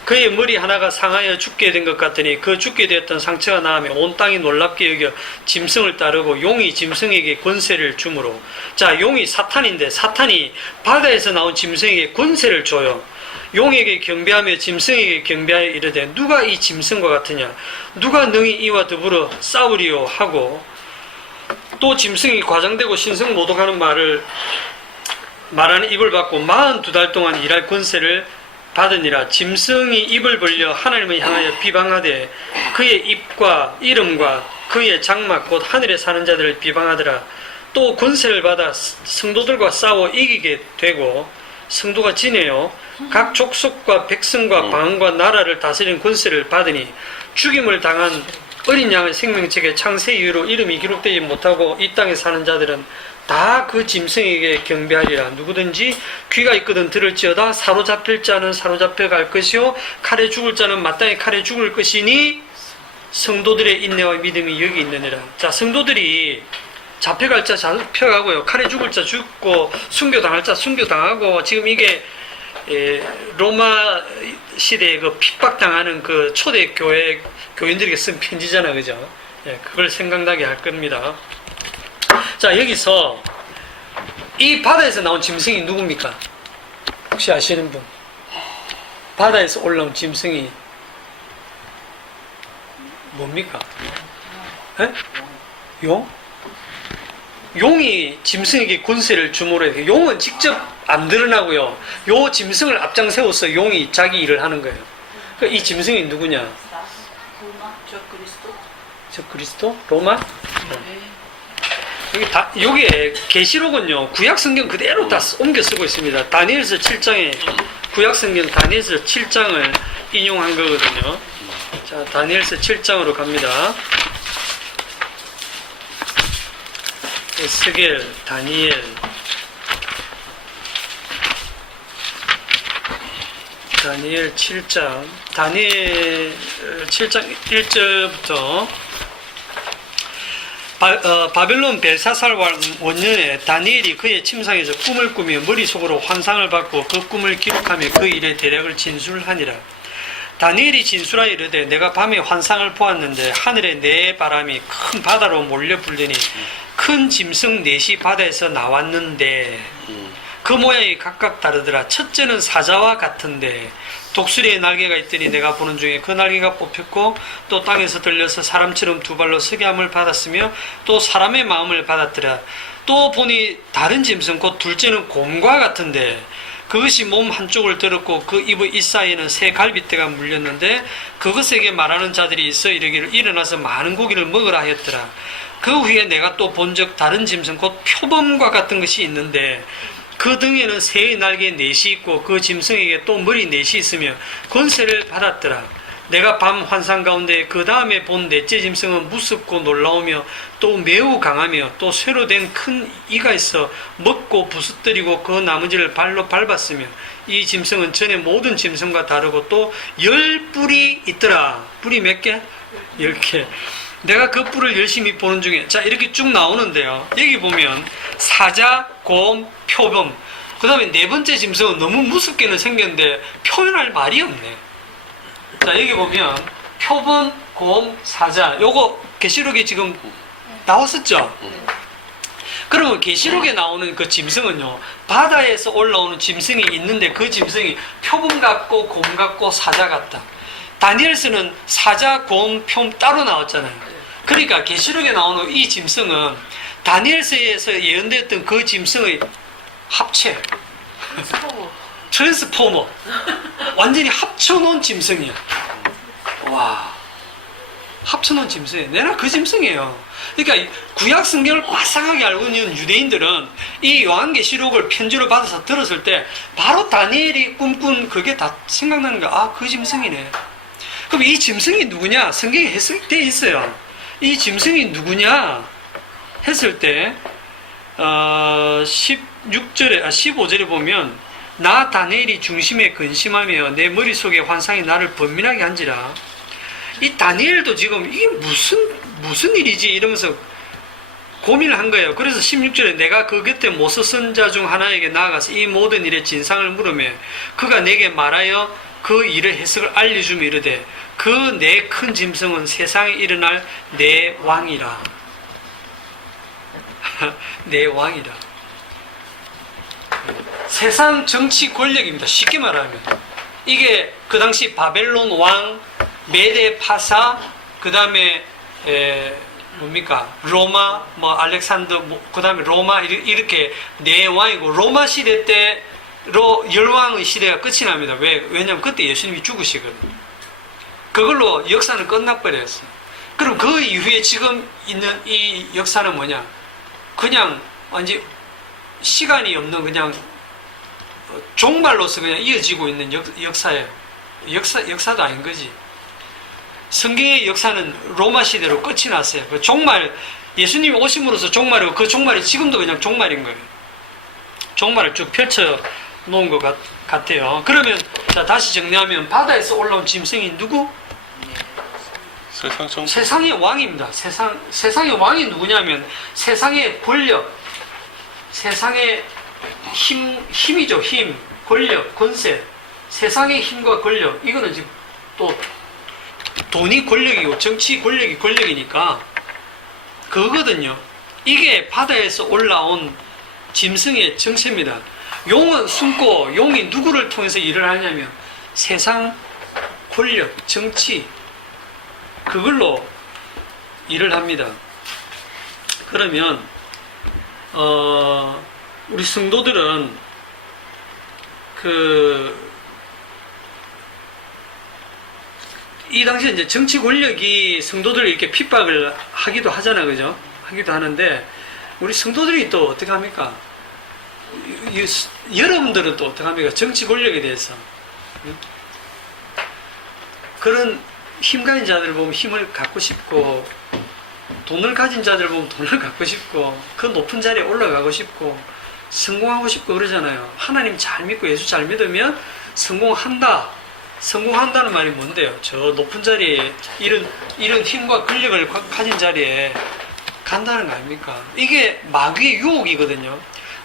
그의 머리 하나가 상하여 죽게 된 것 같더니 그 죽게 되었던 상처가 나으며 온 땅이 놀랍게 여겨 짐승을 따르고 용이 짐승에게 권세를 주므로. 자, 용이 사탄인데 사탄이 바다에서 나온 짐승에게 권세를 줘요. 용에게 경배하며 짐승에게 경배하여 이르되 누가 이 짐승과 같으냐, 누가 능히 이와 더불어 싸우리요 하고, 또 짐승이 과장되고 신성 모독하는 말하는 입을 받고 42달 동안 일할 권세를 받으니라. 짐승이 입을 벌려 하나님을 향하여 비방하되 그의 입과 이름과 그의 장막 곧 하늘에 사는 자들을 비방하더라. 또 권세를 받아 성도들과 싸워 이기게 되고, 성도가 지내요 각 족속과 백성과 방언과 나라를 다스리는 권세를 받으니 죽임을 당한 어린 양의 생명책에 창세 이후로 이름이 기록되지 못하고 이 땅에 사는 자들은 다 그 짐승에게 경배하리라. 누구든지 귀가 있거든 들을지어다. 사로잡힐 자는 사로잡혀 갈 것이요 칼에 죽을 자는 마땅히 칼에 죽을 것이니 성도들의 인내와 믿음이 여기 있느니라. 자, 성도들이 잡혀갈 자 잡혀가고요, 칼에 죽을 자 죽고 순교당할 자 순교당하고. 지금 이게 로마 시대에 그 핍박당하는 그 초대 교인들에게 쓴 편지잖아, 그죠? 예, 그걸 생각나게 할 겁니다. 자, 여기서 이 바다에서 나온 짐승이 누굽니까? 혹시 아시는 분? 바다에서 올라온 짐승이 뭡니까? 에? 용? 용이 짐승에게 권세를 주므로 해요. 용은 직접 안 드러나고요, 요 짐승을 앞장 세워서 용이 자기 일을 하는 거예요. 그러니까 이 짐승이 누구냐? 저 그리스도? 저 그리스도? 로마? 여기에 계시록은요 구약 성경 그대로 다 옮겨 쓰고 있습니다. 다니엘서 7장에 구약 성경 다니엘서 7장을 인용한 거거든요. 자, 다니엘서 7장으로 갑니다. 에스겔, 다니엘, 다니엘 7장, 다니엘 7장 1절부터 바벨론 벨사살 왕 원년에 다니엘이 그의 침상에서 꿈을 꾸며 머릿속으로 환상을 받고 그 꿈을 기록하며 그 일의 대략을 진술하니라. 다니엘이 진술하여 이르되 내가 밤에 환상을 보았는데 하늘에 네 바람이 큰 바다로 몰려 불더니 큰 짐승 넷이 바다에서 나왔는데 그 모양이 각각 다르더라. 첫째는 사자와 같은데 독수리의 날개가 있더니 내가 보는 중에 그 날개가 뽑혔고 또 땅에서 들려서 사람처럼 두 발로 서게 함을 받았으며 또 사람의 마음을 받았더라. 또 보니 다른 짐승 곧 둘째는 곰과 같은데 그것이 몸 한쪽을 들었고 그 입의 이 사이에는 새 갈빗대가 물렸는데 그것에게 말하는 자들이 있어 이르기를 일어나서 많은 고기를 먹으라 하였더라. 그 후에 내가 또 본즉 다른 짐승 곧 표범과 같은 것이 있는데 그 등에는 새의 날개 넷이 있고 그 짐승에게 또 머리 넷이 있으며 권세를 받았더라. 내가 밤 환상 가운데 그 다음에 본 넷째 짐승은 무섭고 놀라우며 또 매우 강하며 또 쇠로 된 큰 이가 있어 먹고 부스뜨리고 그 나머지를 발로 밟았으며 이 짐승은 전에 모든 짐승과 다르고 또 10뿔이 있더라. 뿔이 몇 개? 10개. 내가 그 뿔을 열심히 보는 중에, 자, 이렇게 쭉 나오는데요. 여기 보면 사자, 곰, 표범, 그 다음에 네 번째 짐승은 너무 무섭게는 생겼는데 표현할 말이 없네. 자, 여기 보면 표범, 곰, 사자. 요거 계시록에 지금 나왔었죠? 그러면 계시록에 나오는 그 짐승은요, 바다에서 올라오는 짐승이 있는데 그 짐승이 표범 같고 곰 같고 사자 같다. 다니엘서는 사자, 곰, 표 따로 나왔잖아요. 그러니까 계시록에 나오는 이 짐승은 다니엘서에서 예언되었던 그 짐승의 합체, 트랜스포머, 완전히 합쳐놓은 짐승이야. 와, 합쳐놓은 짐승이에요. 내가 그 짐승이에요. 그러니까 구약 성경을 과상하게 알고 있는 유대인들은 이 요한계시록을 편지로 받아서 들었을 때 바로 다니엘이 꿈꾼 그게 다 생각나는 거야. 아, 그 짐승이네. 그럼 이 짐승이 누구냐? 성경에 해석되어 있어요. 이 짐승이 누구냐? 했을 때 15절에 보면 나 다니엘이 중심에 근심하며 내 머릿속에 환상이 나를 번민하게 한지라. 이 다니엘도 지금 이게 무슨 일이지 이러면서 고민을 한 거예요. 그래서 16절에 내가 그 곁에 모서 선자 중 하나에게 나아가서 이 모든 일의 진상을 물으며 그가 내게 말하여 그 일의 해석을 알려주며 이르되 그 내 큰 짐승은 세상에 일어날 내 왕이라. 내 왕이라. 세상 정치 권력입니다. 쉽게 말하면 이게 그 당시 바벨론 왕, 메데 파사, 그 다음에 뭡니까 로마, 뭐 알렉산더, 그 다음에 로마 이렇게 네 왕이고 로마 시대 때로 열왕의 시대가 끝이 납니다. 왜냐하면 그때 예수님이 죽으시거든요. 그걸로 역사는 끝나버렸어요. 그럼 그 이후에 지금 있는 이 역사는 뭐냐? 그냥 완전 시간이 없는 그냥 종말로서 그냥 이어지고 있는 역사예요. 역사도 아닌 거지. 성경의 역사는 로마 시대로 끝이 났어요. 그 종말, 예수님이 오심으로써 종말이고 그 종말이 지금도 그냥 종말인 거예요. 종말을 쭉 펼쳐 놓은 것 같아요. 그러면 자, 다시 정리하면 바다에서 올라온 짐승이 누구? 세상의 왕입니다. 세상의 왕이 누구냐면 세상의 권력, 세상의 힘이죠. 힘, 권력, 권세. 세상의 힘과 권력. 이거는 지금 또 돈이 권력이고 정치 권력이 권력이니까 그거거든요. 이게 바다에서 올라온 짐승의 정체입니다. 용은 숨고 용이 누구를 통해서 일을 하냐면 세상, 권력, 정치 그걸로 일을 합니다. 그러면 우리 성도들은 이 당시에 이제 정치 권력이 성도들을 이렇게 핍박을 하기도 하잖아요, 그죠? 하기도 하는데 우리 성도들이 또 어떻게 합니까? 여러분들은 또 어떻게 합니까? 정치 권력에 대해서 그런 힘 가진 자들을 보면 힘을 갖고 싶고 돈을 가진 자들을 보면 돈을 갖고 싶고 그 높은 자리에 올라가고 싶고 성공하고 싶고 그러잖아요. 하나님 잘 믿고 예수 잘 믿으면 성공한다는 말이 뭔데요? 저 높은 자리에 이런 힘과 권력을 가진 자리에 간다는 거 아닙니까? 이게 마귀의 유혹이거든요.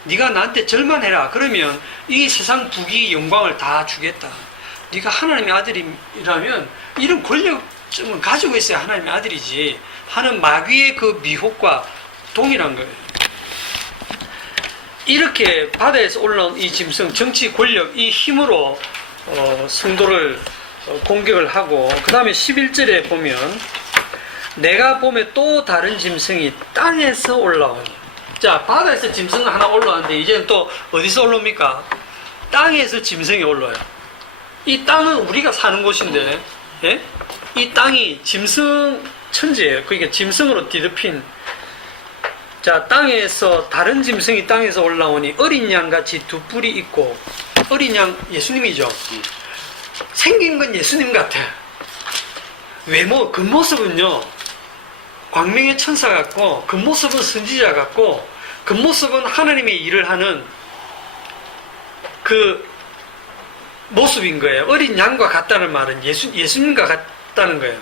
네가 나한테 절만해라. 그러면 이 세상 부귀 영광을 다 주겠다. 네가 하나님의 아들이라면 이런 권력쯤은 가지고 있어야 하나님의 아들이지 하는 마귀의 그 미혹과 동일한 거예요. 이렇게 바다에서 올라온 이 짐승, 정치 권력, 이 힘으로 성도를 공격을 하고 그 다음에 11절에 보면 내가 보면 또 다른 짐승이 땅에서 올라오니. 자, 바다에서 짐승 하나 올라왔는데 이제는 또 어디서 올라옵니까? 땅에서 짐승이 올라와요. 이 땅은 우리가 사는 곳인데, 예? 이 땅이 짐승 천지예요. 그러니까 짐승으로 뒤덮인. 자, 땅에서 다른 짐승이 땅에서 올라오니 어린 양같이 두 뿔이 있고, 어린 양 예수님이죠. 생긴 건 예수님 같아. 외모, 겉모습은요 광명의 천사 같고, 겉모습은 선지자 같고, 겉모습은 하나님의 일을 하는 그 모습인 거예요. 어린 양과 같다는 말은 예수님과 같다는 거예요.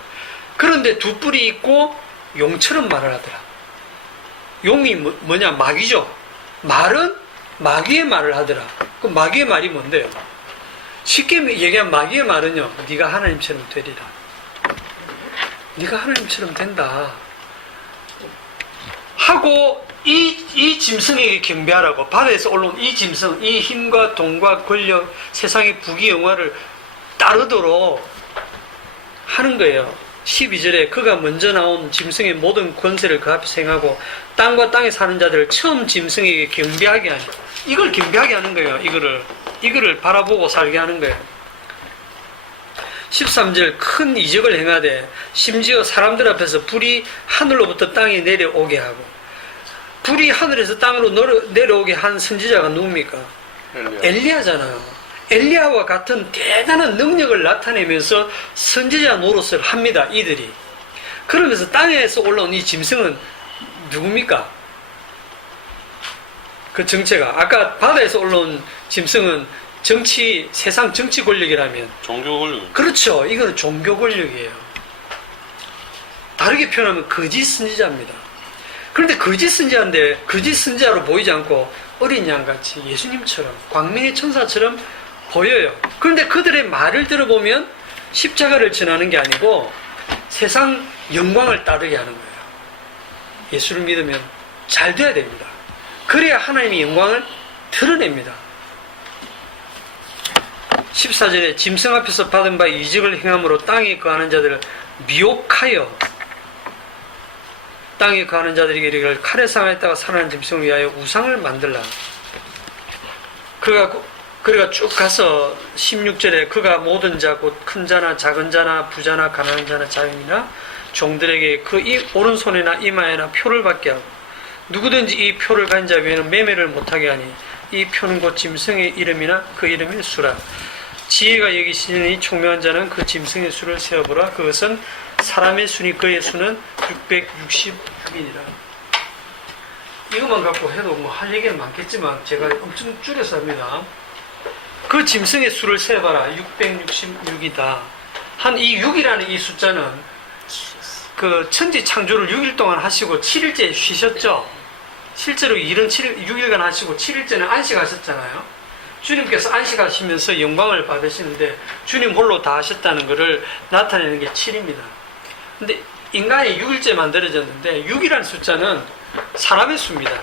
그런데 두 뿔이 있고 용처럼 말을 하더라. 용이 뭐냐? 마귀죠. 말은 마귀의 말을 하더라. 그 마귀의 말이 뭔데요? 쉽게 얘기하면 마귀의 말은요, 네가 하나님처럼 되리라. 네가 하나님처럼 된다 하고 이 짐승에게 경배하라고, 바다에서 올라온 이 짐승, 이 힘과 돈과 권력, 세상의 부귀영화를 따르도록 하는 거예요. 12절에 그가 먼저 나온 짐승의 모든 권세를 그 앞에 행하고 땅과 땅에 사는 자들을 처음 짐승에게 경배하게 하니, 이걸 경배하게 하는 거예요. 이거를 바라보고 살게 하는 거예요. 13절 큰 이적을 행하되 심지어 사람들 앞에서 불이 하늘로부터 땅에 내려오게 하고, 불이 하늘에서 땅으로 내려오게 한 선지자가 누굽니까? 엘리야잖아요. 엘리야와 같은 대단한 능력을 나타내면서 선지자 노릇을 합니다. 이들이. 그러면서 땅에서 올라온 이 짐승은 누굽니까? 그 정체가, 아까 바다에서 올라온 짐승은 세상 정치 권력이라면, 종교 권력. 그렇죠. 이거는 종교 권력이에요. 다르게 표현하면 거짓 선지자입니다. 그런데 거짓 선지자인데 거짓 선지자로 보이지 않고 어린 양같이 예수님처럼 광명의 천사처럼 보여요. 그런데 그들의 말을 들어보면 십자가를 전하는 게 아니고 세상 영광을 따르게 하는 거예요. 예수를 믿으면 잘 돼야 됩니다. 그래야 하나님의 영광을 드러냅니다. 14절에 짐승 앞에서 받은 바 이적을 행함으로 땅에 거하는 자들을 미혹하여 땅에 거하는 자들에게 이르기를 칼에 상하였다가 살아난 짐승을 위하여 우상을 만들라. 그가 쭉 가서 16절에 그가 모든 자 곧 큰 자나 작은 자나 부자나 가난한 자나 자유인이나 종들에게 그 오른손이나 이마에나 표를 받게 하고 누구든지 이 표를 가진 자 외에는 매매를 못하게 하니 이 표는 곧 짐승의 이름이나 그 이름의 수라. 지혜가 여기시니 총명한 자는 그 짐승의 수를 세어보라. 그것은 사람의 수니 그의 수는 666이니라. 이것만 갖고 해도 뭐 할 얘기는 많겠지만 제가 엄청 줄여서 합니다. 그 짐승의 수를 세어봐라. 666이다. 한 이 6이라는 이 숫자는 그 천지 창조를 6일 동안 하시고 7일째 쉬셨죠. 실제로 일은 6일간 하시고 7일째는 안식하셨잖아요. 주님께서 안식하시면서 영광을 받으시는데 주님 홀로 다 하셨다는 것을 나타내는 게 7입니다. 근데 인간이 6일째 만들어졌는데 6이라는 숫자는 사람의 수입니다.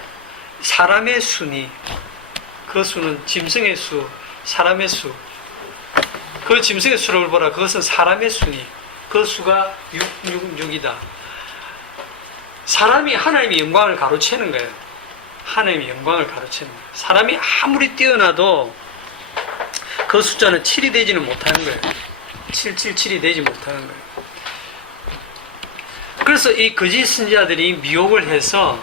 사람의 수니, 그 수는 짐승의 수, 사람의 수. 그 짐승의 수를 보라. 그것은 사람의 수니, 그 수가 666이다. 사람이 하나님의 영광을 가로채는 거예요. 하나님의 영광을 가르치는 거예요. 사람이 아무리 뛰어나도 그 숫자는 7이 되지는 못하는 거예요. 777이 되지 못하는 거예요. 그래서 이 거짓 선지자들이 미혹을 해서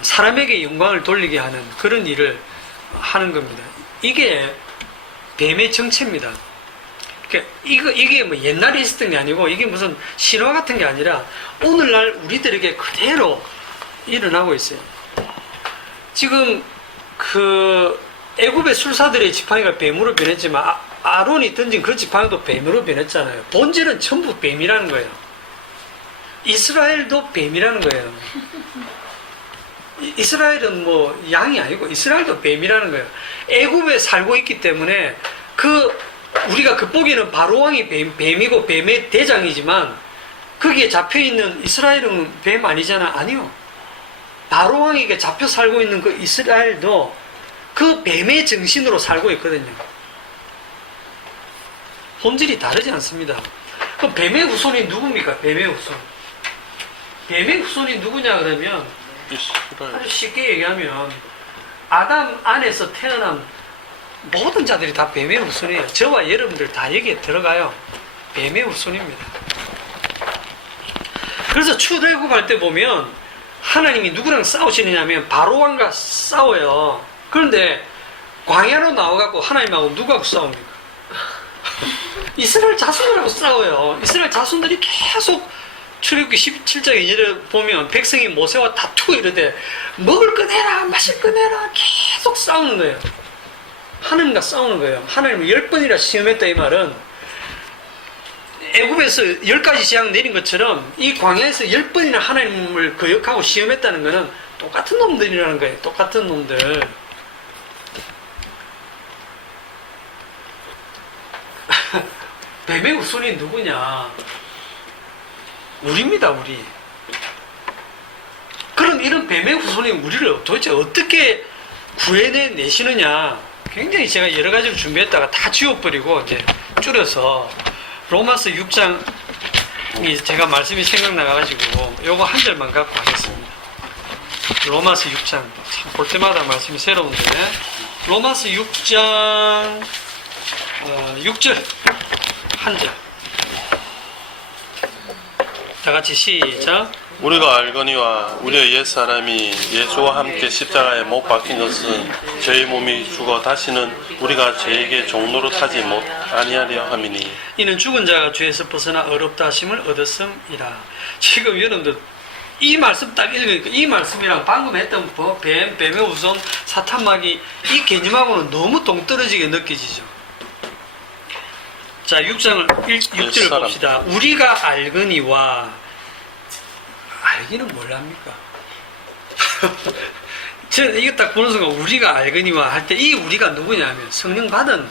사람에게 영광을 돌리게 하는 그런 일을 하는 겁니다. 이게 뱀의 정체입니다. 그러니까 이게 뭐 옛날에 있었던 게 아니고 이게 무슨 신화 같은 게 아니라 오늘날 우리들에게 그대로 일어나고 있어요. 지금 그 애굽의 술사들의 지팡이가 뱀으로 변했지만 아론이 던진 그 지팡이도 뱀으로 변했잖아요. 본질은 전부 뱀이라는 거예요. 이스라엘도 뱀이라는 거예요. 이스라엘은 뭐 양이 아니고 이스라엘도 뱀이라는 거예요. 애굽에 살고 있기 때문에 우리가 겉보기에는 바로왕이 뱀이고 뱀의 대장이지만 거기에 잡혀있는 이스라엘은 뱀 아니잖아. 아니요. 바로왕에게 잡혀 살고 있는 그 이스라엘도 그 뱀의 정신으로 살고 있거든요. 본질이 다르지 않습니다. 그럼 뱀의 후손이 누굽니까? 뱀의 후손. 뱀의 후손이 누구냐 그러면 아주 쉽게 얘기하면 아담 안에서 태어난 모든 자들이 다 뱀의 후손이에요. 저와 여러분들 다 여기에 들어가요. 뱀의 후손입니다. 그래서 출애굽할 때 보면 하나님이 누구랑 싸우시느냐면 바로왕과 싸워요. 그런데 광야로 나와갖고 하나님하고 누구하고 싸웁니까? 이스라엘 자손들하고 싸워요. 이스라엘 자손들이 계속 출애굽기 17장 2절에 보면 백성이 모세와 다투고 이러되 먹을 거 내라 마실 거 내라 계속 싸우는 거예요. 하나님과 싸우는 거예요. 하나님을 10번이나 시험했다 이 말은 애굽에서 10가지 재앙 내린 것처럼 이 광야에서 10번이나 하나님을 거역하고 시험했다는 것은 똑같은 놈들이라는 거예요. 똑같은 놈들. 뱀의 후손이 누구냐? 우리입니다, 우리. 그럼 이런 뱀의 후손이 우리를 도대체 어떻게 구해내시느냐? 굉장히 제가 여러 가지를 준비했다가 다 지워버리고 이제 줄여서 로마서 6장이 제가 말씀이 생각나가지고 요거 한 절만 갖고 하겠습니다. 로마서 6장 참 볼 때마다 말씀이 새로운데 로마서 6장 6절 한 절 다 같이 시작. 우리가 알거니와 우리의 옛사람이 예수와 함께 십자가에 못 박힌 것은 저희 몸이 죽어 다시는 우리가 죄에게 종노릇하지 아니하려 함이니 이는 죽은 자가 죄에서 벗어나 어렵다 하심을 얻었음이라. 지금 여러분들 이 말씀 딱 읽으니까 이 말씀이랑 방금 했던 뱀의 우선 사탄마귀 이 개념하고는 너무 동떨어지게 느껴지죠. 자 6절을 봅시다. 우리가 알거니와 알기는 뭘 합니까? 저는 이거 딱 보는 순간 우리가 알거니와 할 때 이 우리가 누구냐면 성령 받은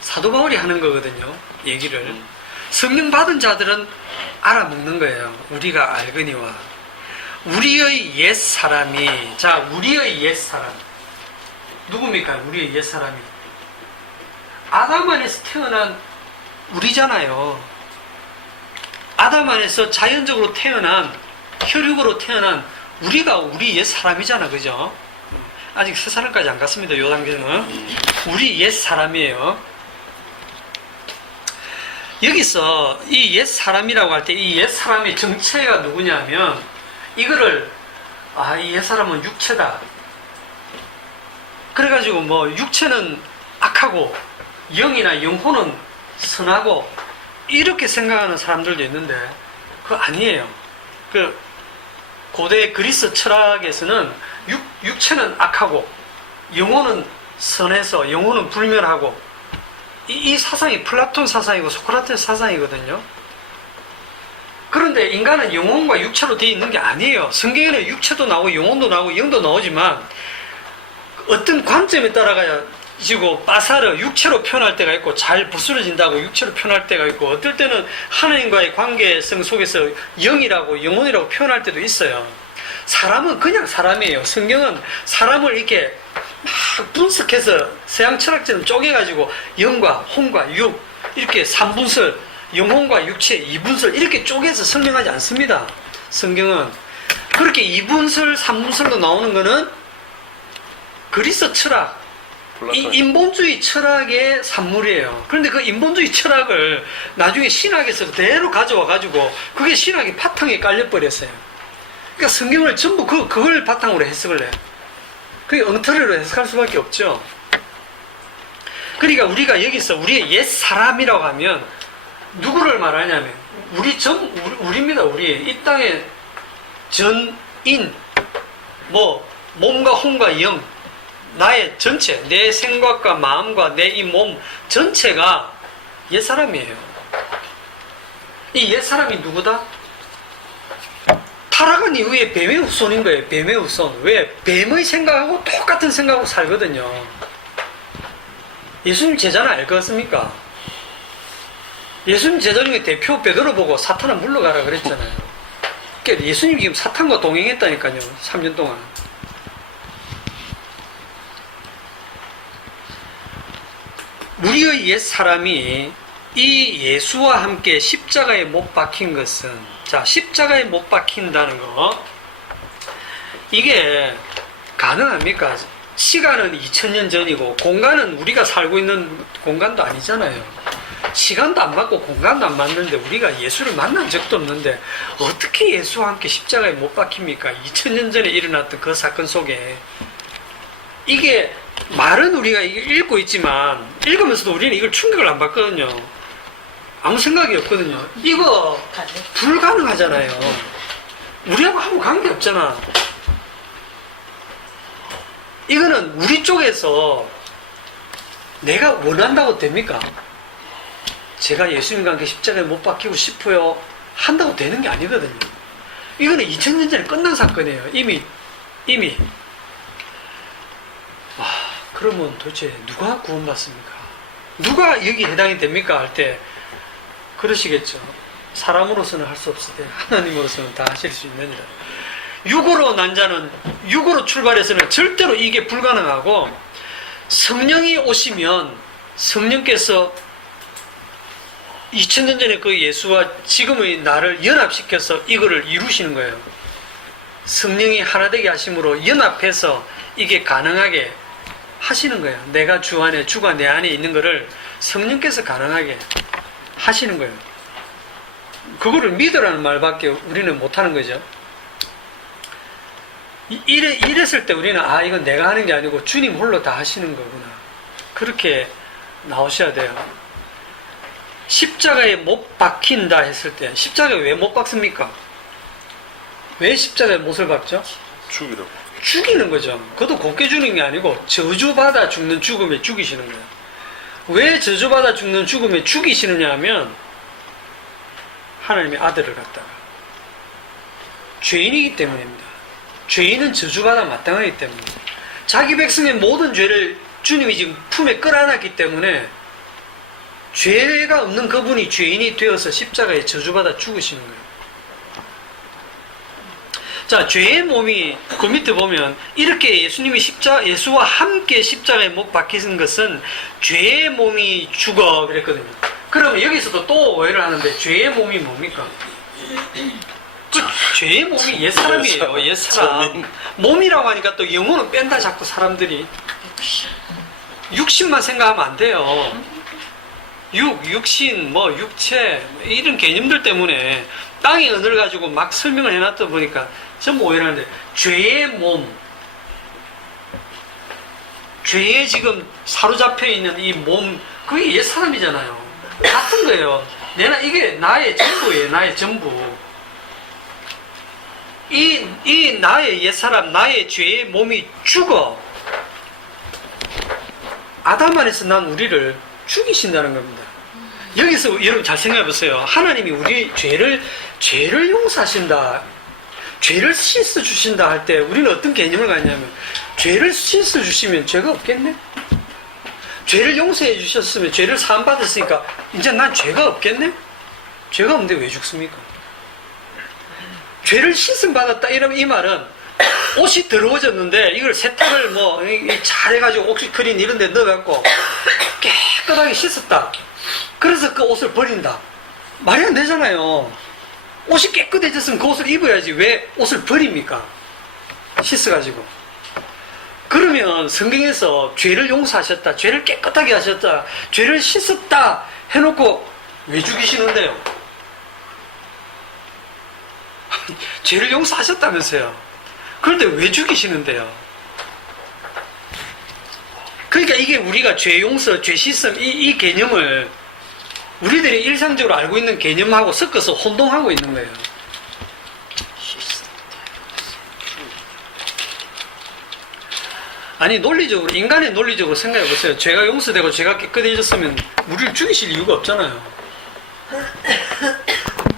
사도 바울이 하는 거거든요. 얘기를 성령 받은 자들은 알아먹는 거예요. 우리가 알거니와 우리의 옛사람이 자 우리의 옛사람 누굽니까? 우리의 옛사람이 아담 안에서 태어난 우리잖아요. 아담 안에서 자연적으로 태어난 혈육으로 태어난 우리가 우리 옛사람이잖아. 그죠? 아직 세 사람까지 안 갔습니다. 요 단계는 우리 옛사람이에요. 여기서 이 옛사람이라고 할 때 이 옛사람의 정체가 누구냐면 이거를 이 옛사람은 육체다. 그래가지고 뭐 육체는 악하고 영이나 영혼은 선하고 이렇게 생각하는 사람들도 있는데 그거 아니에요. 그 고대 그리스 철학에서는 육체는 악하고 영혼은 선해서 영혼은 불멸하고 이 사상이 플라톤 사상이고 소크라테스 사상이거든요. 그런데 인간은 영혼과 육체로 되어 있는 게 아니에요. 성경에는 육체도 나오고 영혼도 나오고 영도 나오지만 어떤 관점에 따라가지고 빠사르 육체로 표현할 때가 있고 잘 부스러진다고 육체로 표현할 때가 있고 어떨 때는 하나님과의 관계성 속에서 영이라고 영혼이라고 표현할 때도 있어요. 사람은 그냥 사람이에요. 성경은 사람을 이렇게 막 분석해서 서양 철학자는 쪼개가지고 영과 혼과 육 이렇게 3분설 영혼과 육체 2분설 이렇게 쪼개서 설명하지 않습니다. 성경은 그렇게 2분설 3분설로 나오는 거는 그리스 철학 인본주의 철학의 산물이에요. 그런데 그 인본주의 철학을 나중에 신학에서 그대로 가져와 가지고 그게 신학의 바탕에 깔려버렸어요. 그러니까 성경을 전부 그걸 바탕으로 해석을 해요. 그게 엉터리로 해석할 수밖에 없죠. 그러니까 우리가 여기서 우리의 옛 사람이라고 하면 누구를 말하냐면 우리입니다. 우리 이 땅의 전인 뭐 몸과 혼과 영 나의 전체 내 생각과 마음과 내 이 몸 전체가 옛 사람이에요. 이 옛 사람이 누구다? 타락한 이후에 뱀의 후손인 거예요. 뱀의 후손. 왜? 뱀의 생각하고 똑같은 생각하고 살거든요. 예수님 제자는 알 것 같습니까? 예수님 제자 중에 대표 베드로 보고 사탄은 물러가라 그랬잖아요. 그러니까 예수님 지금 사탄과 동행했다니까요. 3년 동안. 우리의 옛 사람이 이 예수와 함께 십자가에 못 박힌 것은 자 십자가에 못 박힌다는 거 이게 가능합니까? 시간은 2000년 전이고 공간은 우리가 살고 있는 공간도 아니잖아요. 시간도 안 맞고 공간도 안 맞는데 우리가 예수를 만난 적도 없는데 어떻게 예수와 함께 십자가에 못 박힙니까? 2000년 전에 일어났던 그 사건 속에 이게 말은 우리가 읽고 있지만 읽으면서도 우리는 이걸 충격을 안 받거든요. 아무 생각이 없거든요. 이거 불가능하잖아요. 우리하고 아무 관계 없잖아. 이거는 우리 쪽에서 내가 원한다고 됩니까? 제가 예수님과 함께 십자가에 못 박히고 싶어요 한다고 되는 게 아니거든요. 이거는 2000년 전에 끝난 사건이에요. 이미 와, 그러면 도대체 누가 구원받습니까? 누가 여기 해당이 됩니까? 할 때 그러시겠죠. 사람으로서는 할 수 없으되 하나님으로서는 다 하실 수 있느니라. 육으로 난 자는, 육으로 출발해서는 절대로 이게 불가능하고, 성령이 오시면 성령께서 2000년 전에 그 예수와 지금의 나를 연합시켜서 이거를 이루시는 거예요. 성령이 하나 되게 하심으로 연합해서 이게 가능하게 하시는 거예요. 내가 주 안에, 주가 내 안에 있는 거를 성령께서 가능하게 하시는 거예요. 그거를 믿으라는 말밖에 우리는 못하는 거죠. 이랬을 때 우리는 이건 내가 하는 게 아니고 주님 홀로 다 하시는 거구나. 그렇게 나오셔야 돼요. 십자가에 못 박힌다 했을 때, 십자가에 왜 못 박습니까? 왜 십자가에 못을 박죠? 죽이라고. 죽이는 거죠. 그것도 곱게 죽는 게 아니고 저주받아 죽는 죽음에 죽이시는 거예요. 왜 저주받아 죽는 죽음에 죽이시느냐 하면 하나님의 아들을 갖다가 죄인이기 때문입니다. 죄인은 저주받아 마땅하기 때문입니다. 자기 백성의 모든 죄를 주님이 지금 품에 끌어안았기 때문에 죄가 없는 그분이 죄인이 되어서 십자가에 저주받아 죽으시는 거예요. 자, 죄의 몸이 그 밑에 보면 이렇게 예수님이 예수와 함께 십자가에 못 박히신 것은 죄의 몸이 죽어 그랬거든요. 그러면 여기서도 또 오해를 하는데 죄의 몸이 뭡니까? 죄의 몸이 옛사람이에요. 옛사람. 몸이라고 하니까 또 영혼은 뺀다 자꾸 사람들이. 육신만 생각하면 안 돼요. 육신, 육체 이런 개념들 때문에 땅의 언어를 가지고 막 설명을 해놨다 보니까 전부 오해를 하는데, 죄의 몸, 죄에 지금 사로잡혀 있는 이 몸, 그게 옛사람이잖아요. 같은 거예요. 이게 나의 전부예요. 나의 전부. 이 나의 옛사람, 나의 죄의 몸이 죽어. 아담 안에서 난 우리를 죽이신다는 겁니다. 여기서 여러분 잘 생각해 보세요. 하나님이 우리 죄를 용서하신다, 죄를 씻어 주신다 할 때 우리는 어떤 개념을 갖냐면, 죄를 씻어 주시면 죄가 없겠네? 죄를 용서해 주셨으면, 죄를 사함받았으니까 이제 난 죄가 없겠네? 죄가 없는데 왜 죽습니까? 죄를 씻음 받았다 이러면 이 말은 옷이 더러워졌는데 이걸 세탁을 잘해가지고 옥시크린 이런 데 넣어갖고 깨끗하게 씻었다. 그래서 그 옷을 버린다. 말이 안 되잖아요. 옷이 깨끗해졌으면 그 옷을 입어야지 왜 옷을 버립니까? 씻어가지고. 그러면 성경에서 죄를 용서하셨다, 죄를 깨끗하게 하셨다, 죄를 씻었다 해놓고 왜 죽이시는데요? 죄를 용서하셨다면서요. 그런데 왜 죽이시는데요? 그러니까 이게 우리가 죄 용서, 죄 씻음 이 개념을 우리들이 일상적으로 알고 있는 개념하고 섞어서 혼동하고 있는 거예요. 아니, 논리적으로, 인간의 논리적으로 생각해 보세요. 죄가 용서되고 죄가 깨끗해졌으면 우리를 죽이실 이유가 없잖아요.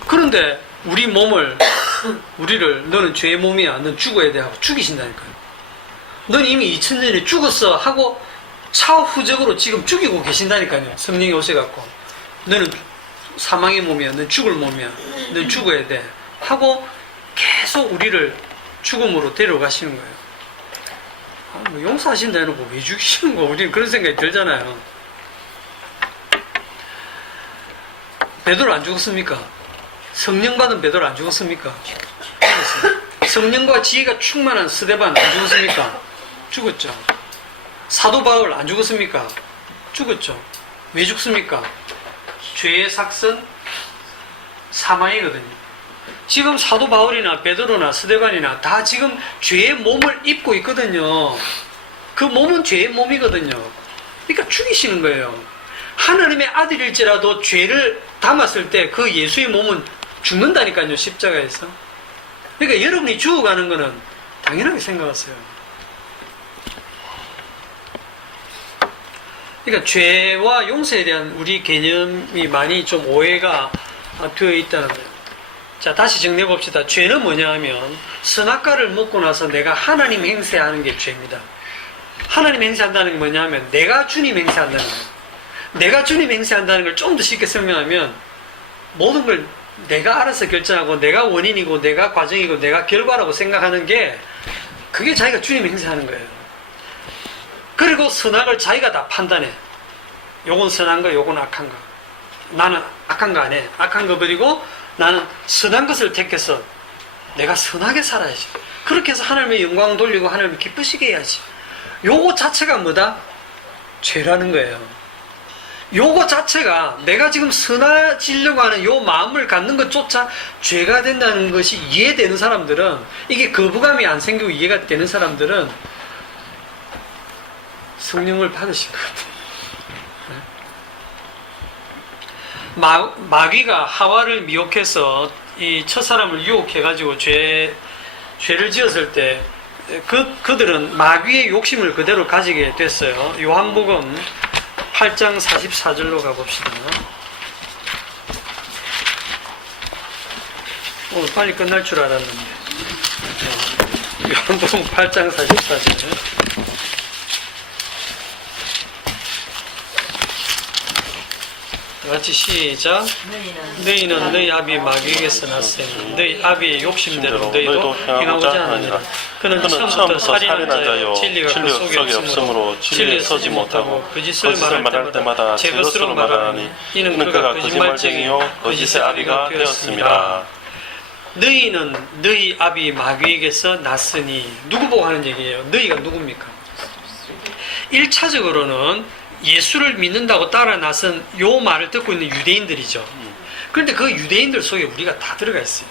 그런데 우리를 너는 죄의 몸이야, 넌 죽어야 돼 하고 죽이신다니까요. 넌 이미 2000년에 죽었어 하고 차후적으로 지금 죽이고 계신다니까요. 성령이 오셔갖고 너는 사망의 몸이야, 넌 죽을 몸이야, 넌 죽어야 돼 하고 계속 우리를 죽음으로 데려가시는 거예요. 용서하신다 해놓고 왜 죽이시는 거? 우리는 그런 생각이 들잖아요. 베드로 안 죽었습니까? 성령 받은 베드로 안 죽었습니까? 성령과 지혜가 충만한 스데반 안 죽었습니까? 죽었죠. 사도 바울 안 죽었습니까? 죽었죠. 왜 죽습니까? 죄의 삭선 사망이거든요. 지금 사도 바울이나 베드로나 스데반이나 다 지금 죄의 몸을 입고 있거든요. 그 몸은 죄의 몸이거든요. 그러니까 죽이시는 거예요. 하나님의 아들일지라도 죄를 담았을 때 그 예수의 몸은 죽는다니까요, 십자가에서. 그러니까 여러분이 죽어가는 거는 당연하게 생각하세요. 그러니까 죄와 용서에 대한 우리 개념이 많이 좀 오해가 되어 있다는 거예요. 자, 다시 정리해 봅시다. 죄는 뭐냐 하면 선악과를 먹고 나서 내가 하나님 행세하는 게 죄입니다. 하나님 행세한다는 게 뭐냐 하면 내가 주님 행세한다는 거예요. 내가 주님 행세한다는 걸 좀 더 쉽게 설명하면 모든 걸 내가 알아서 결정하고 내가 원인이고 내가 과정이고 내가 결과라고 생각하는 게 그게 자기가 주님 행세하는 거예요. 그리고 선악을 자기가 다 판단해. 요건 선한 거, 요건 악한 거. 나는 악한 거 안 해. 악한 거 버리고 나는 선한 것을 택해서 내가 선하게 살아야지. 그렇게 해서 하나님의 영광 돌리고 하나님을 기쁘시게 해야지. 요거 자체가 뭐다? 죄라는 거예요. 요거 자체가 내가 지금 선해지려고 하는 요 마음을 갖는 것조차 죄가 된다는 것이 이해되는 사람들은, 이게 거부감이 안 생기고 이해가 되는 사람들은 성령을 받으신 것 같아요. 마귀가 하와를 미혹해서 이 첫사람을 유혹해가지고 죄를 지었을 때 그들은 마귀의 욕심을 그대로 가지게 됐어요. 요한복음 8장 44절로 가봅시다. 오늘 빨리 끝날 줄 알았는데. 요한복음 8장 44절. 같이 시작. 너희는 너희 아비 마귀에게서 났으니 너희 아비의 욕심대로 너희도 행하고자 하느니라. 그는 처음부터 살인한 자요 진리가 그 속에 없으므로 진리에 서지 못하고 거짓을 말할 때마다 제 것으로 말하니 이는 그가 거짓말쟁이요 거짓의 아비가 되었습니다. 너희는 너희 아비 마귀에게서 났으니, 누구 보고 하는 얘기예요? 너희가 누굽니까? 1차적으로는 예수를 믿는다고 따라 나선 요 말을 듣고 있는 유대인들이죠. 그런데 그 유대인들 속에 우리가 다 들어가 있어요.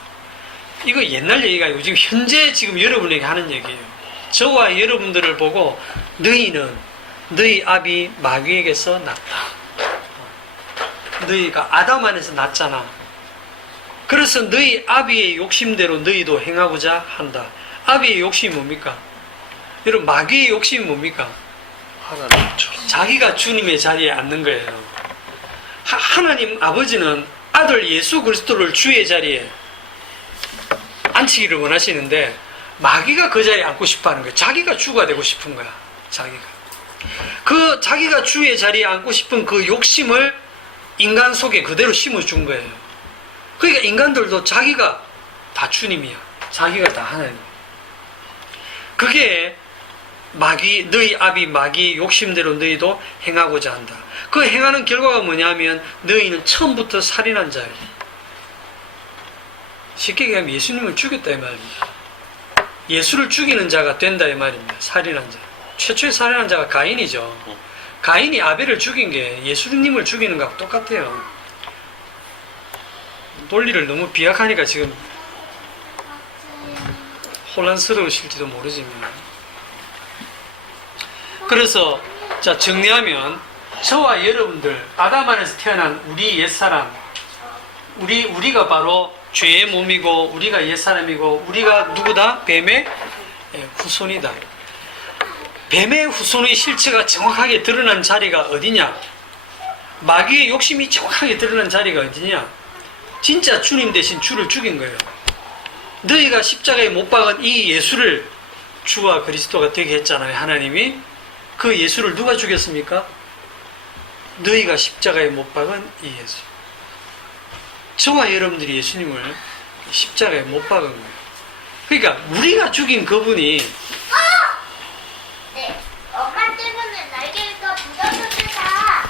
이거 옛날 얘기가 아니고 지금 현재 지금 여러분에게 하는 얘기예요. 저와 여러분들을 보고 너희는 너희 아비 마귀에게서 났다. 너희가 아담 안에서 났잖아. 그래서 너희 아비의 욕심대로 너희도 행하고자 한다. 아비의 욕심이 뭡니까? 여러분, 마귀의 욕심이 뭡니까? 자기가 주님의 자리에 앉는 거예요. 하나님 아버지는 아들 예수 그리스도를 주의 자리에 앉히기를 원하시는데 마귀가 그 자리에 앉고 싶어 하는 거예요. 자기가 주가 되고 싶은 거야. 자기가 주의 자리에 앉고 싶은 그 욕심을 인간 속에 그대로 심어준 거예요. 그러니까 인간들도 자기가 다 주님이야. 자기가 다 하나님이야. 그게 너희 아비 마귀 욕심대로 너희도 행하고자 한다. 그 행하는 결과가 뭐냐면 너희는 처음부터 살인한 자예요. 쉽게 얘기하면 예수님을 죽였다 이 말입니다. 예수를 죽이는 자가 된다 이 말입니다. 살인한 자. 최초의 살인한 자가 가인이죠. 가인이 아벨을 죽인 게 예수님을 죽이는 것하고 똑같아요. 논리를 너무 비약하니까 지금 혼란스러우실지도 모르지만, 그래서 자 정리하면 저와 여러분들 아담 안에서 태어난 우리 옛사람, 우리가 바로 죄의 몸이고 우리가 옛사람이고 우리가 누구다? 뱀의 후손이다. 뱀의 후손의 실체가 정확하게 드러난 자리가 어디냐? 마귀의 욕심이 정확하게 드러난 자리가 어디냐? 진짜 주님 대신 주를 죽인 거예요. 너희가 십자가에 못 박은 이 예수를 주와 그리스도가 되게 했잖아요. 하나님이. 그 예수를 누가 죽였습니까? 너희가 십자가에 못 박은 이 예수. 저와 여러분들이 예수님을 십자가에 못 박은 거예요. 그러니까 우리가 죽인 그분이 네, 엄마 때문에 날개가 묻어졌다.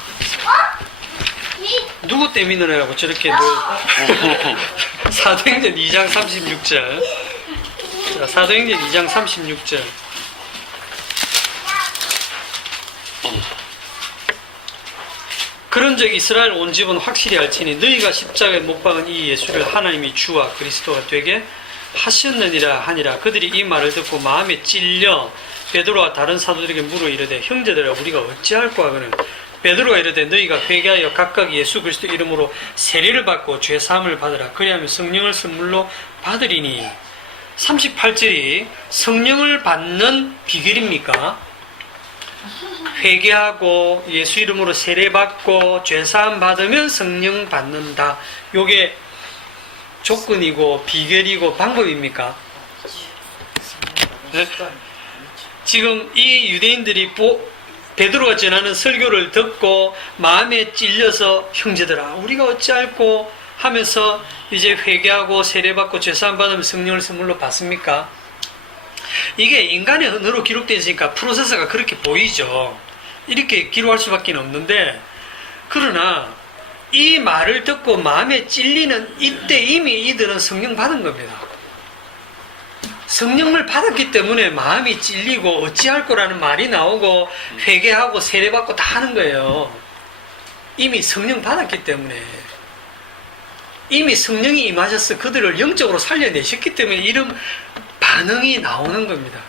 누구 때문이라고 저렇게 사도행전 2장 36절. 자, 사도행전 2장 36절. 그런즉 이스라엘 온 집은 확실히 알지니 너희가 십자가에 못 박은 이 예수를 하나님이 주와 그리스도가 되게 하셨느니라 하니라. 그들이 이 말을 듣고 마음에 찔려 베드로와 다른 사도들에게 물어 이르되 형제들아 우리가 어찌할꼬 하거늘. 베드로가 이르되 너희가 회개하여 각각 예수 그리스도 이름으로 세례를 받고 죄 사함을 받으라. 그리하면 성령을 선물로 받으리니. 38절이 성령을 받는 비결입니까? 회개하고 예수 이름으로 세례받고 죄사함 받으면 성령 받는다. 요게 조건이고 비결이고 방법입니까? 네? 지금 이 유대인들이 베드로가 전하는 설교를 듣고 마음에 찔려서 형제들아 우리가 어찌할꼬 하면서 이제 회개하고 세례받고 죄사함 받으면 성령을 선물로 받습니까? 이게 인간의 언어로 기록되어 있으니까 프로세서가 그렇게 보이죠. 이렇게 기록할 수밖에 없는데, 그러나 이 말을 듣고 마음에 찔리는 이때 이미 이들은 성령 받은 겁니다. 성령을 받았기 때문에 마음이 찔리고 어찌할 거라는 말이 나오고 회개하고 세례받고 다 하는 거예요. 이미 성령 받았기 때문에. 이미 성령이 임하셔서 그들을 영적으로 살려내셨기 때문에 이런 반응이 나오는 겁니다.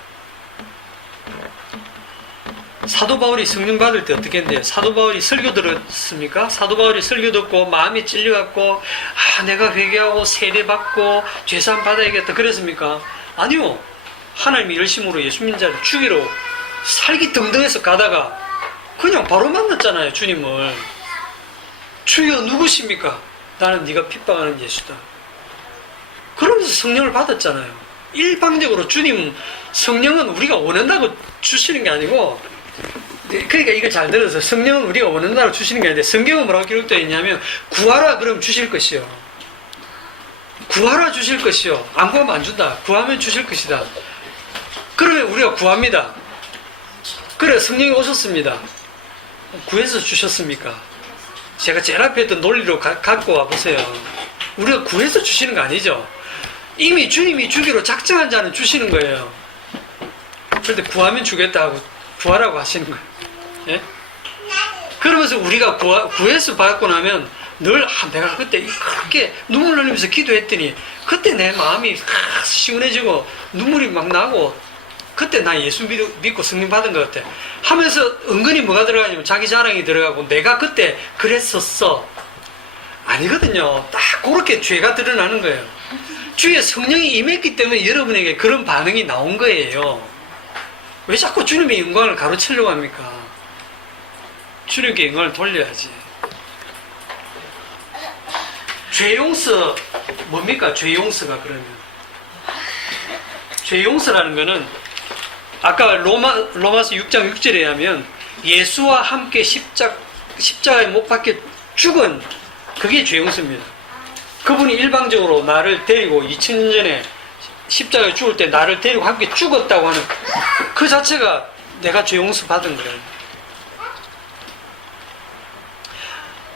사도 바울이 성령 받을 때 어떻게 했는데요? 사도 바울이 설교 들었습니까? 사도 바울이 설교 듣고 마음이 찔려갖고 내가 회개하고 세례받고 죄사함 받아야겠다 그랬습니까? 아니요. 하나님이 열심으로 예수 믿는 자를 죽이러 살기 등등해서 가다가 그냥 바로 만났잖아요. 주님을. 주여 누구십니까? 나는 네가 핍박하는 예수다. 그러면서 성령을 받았잖아요. 일방적으로 주님 성령은 우리가 원한다고 주시는 게 아니고, 그러니까 이거 잘 들어서, 성령은 우리가 원한다고 주시는 게 아닌데 성경은 뭐라고 기록되어 있냐면 구하라 그럼 주실 것이요, 구하라 주실 것이요, 안 구하면 안 준다, 구하면 주실 것이다. 그러면 우리가 구합니다. 그래 성령이 오셨습니다. 구해서 주셨습니까? 제가 제일 앞에 했던 논리로 갖고 와보세요. 우리가 구해서 주시는 거 아니죠. 이미 주님이 주기로 작정한 자는 주시는 거예요. 그런데 구하면 주겠다 하고 구하라고 하시는 거예요. 예? 그러면서 우리가 구해서 받고 나면 늘 내가 그때 그렇게 눈물 흘리면서 기도했더니 그때 내 마음이 시원해지고 눈물이 막 나고 그때 나 예수 믿고 성령 받은 것 같아 하면서 은근히 뭐가 들어가냐면 자기 자랑이 들어가고 내가 그때 그랬었어. 아니거든요. 딱 그렇게 죄가 드러나는 거예요. 주의 성령이 임했기 때문에 여러분에게 그런 반응이 나온 거예요. 왜 자꾸 주님의 영광을 가로채려고 합니까? 주님께 영광을 돌려야지. 죄용서 뭡니까? 죄용서가 그러면 죄용서라는 거는 아까 로마서 6장 6절에 하면 예수와 함께 십자가에 못 박혀 죽은 그게 죄용서입니다. 그분이 일방적으로 나를 데리고 2000년 전에 십자가에 죽을 때 나를 데리고 함께 죽었다고 하는 그 자체가 내가 죄용서 받은 거예요.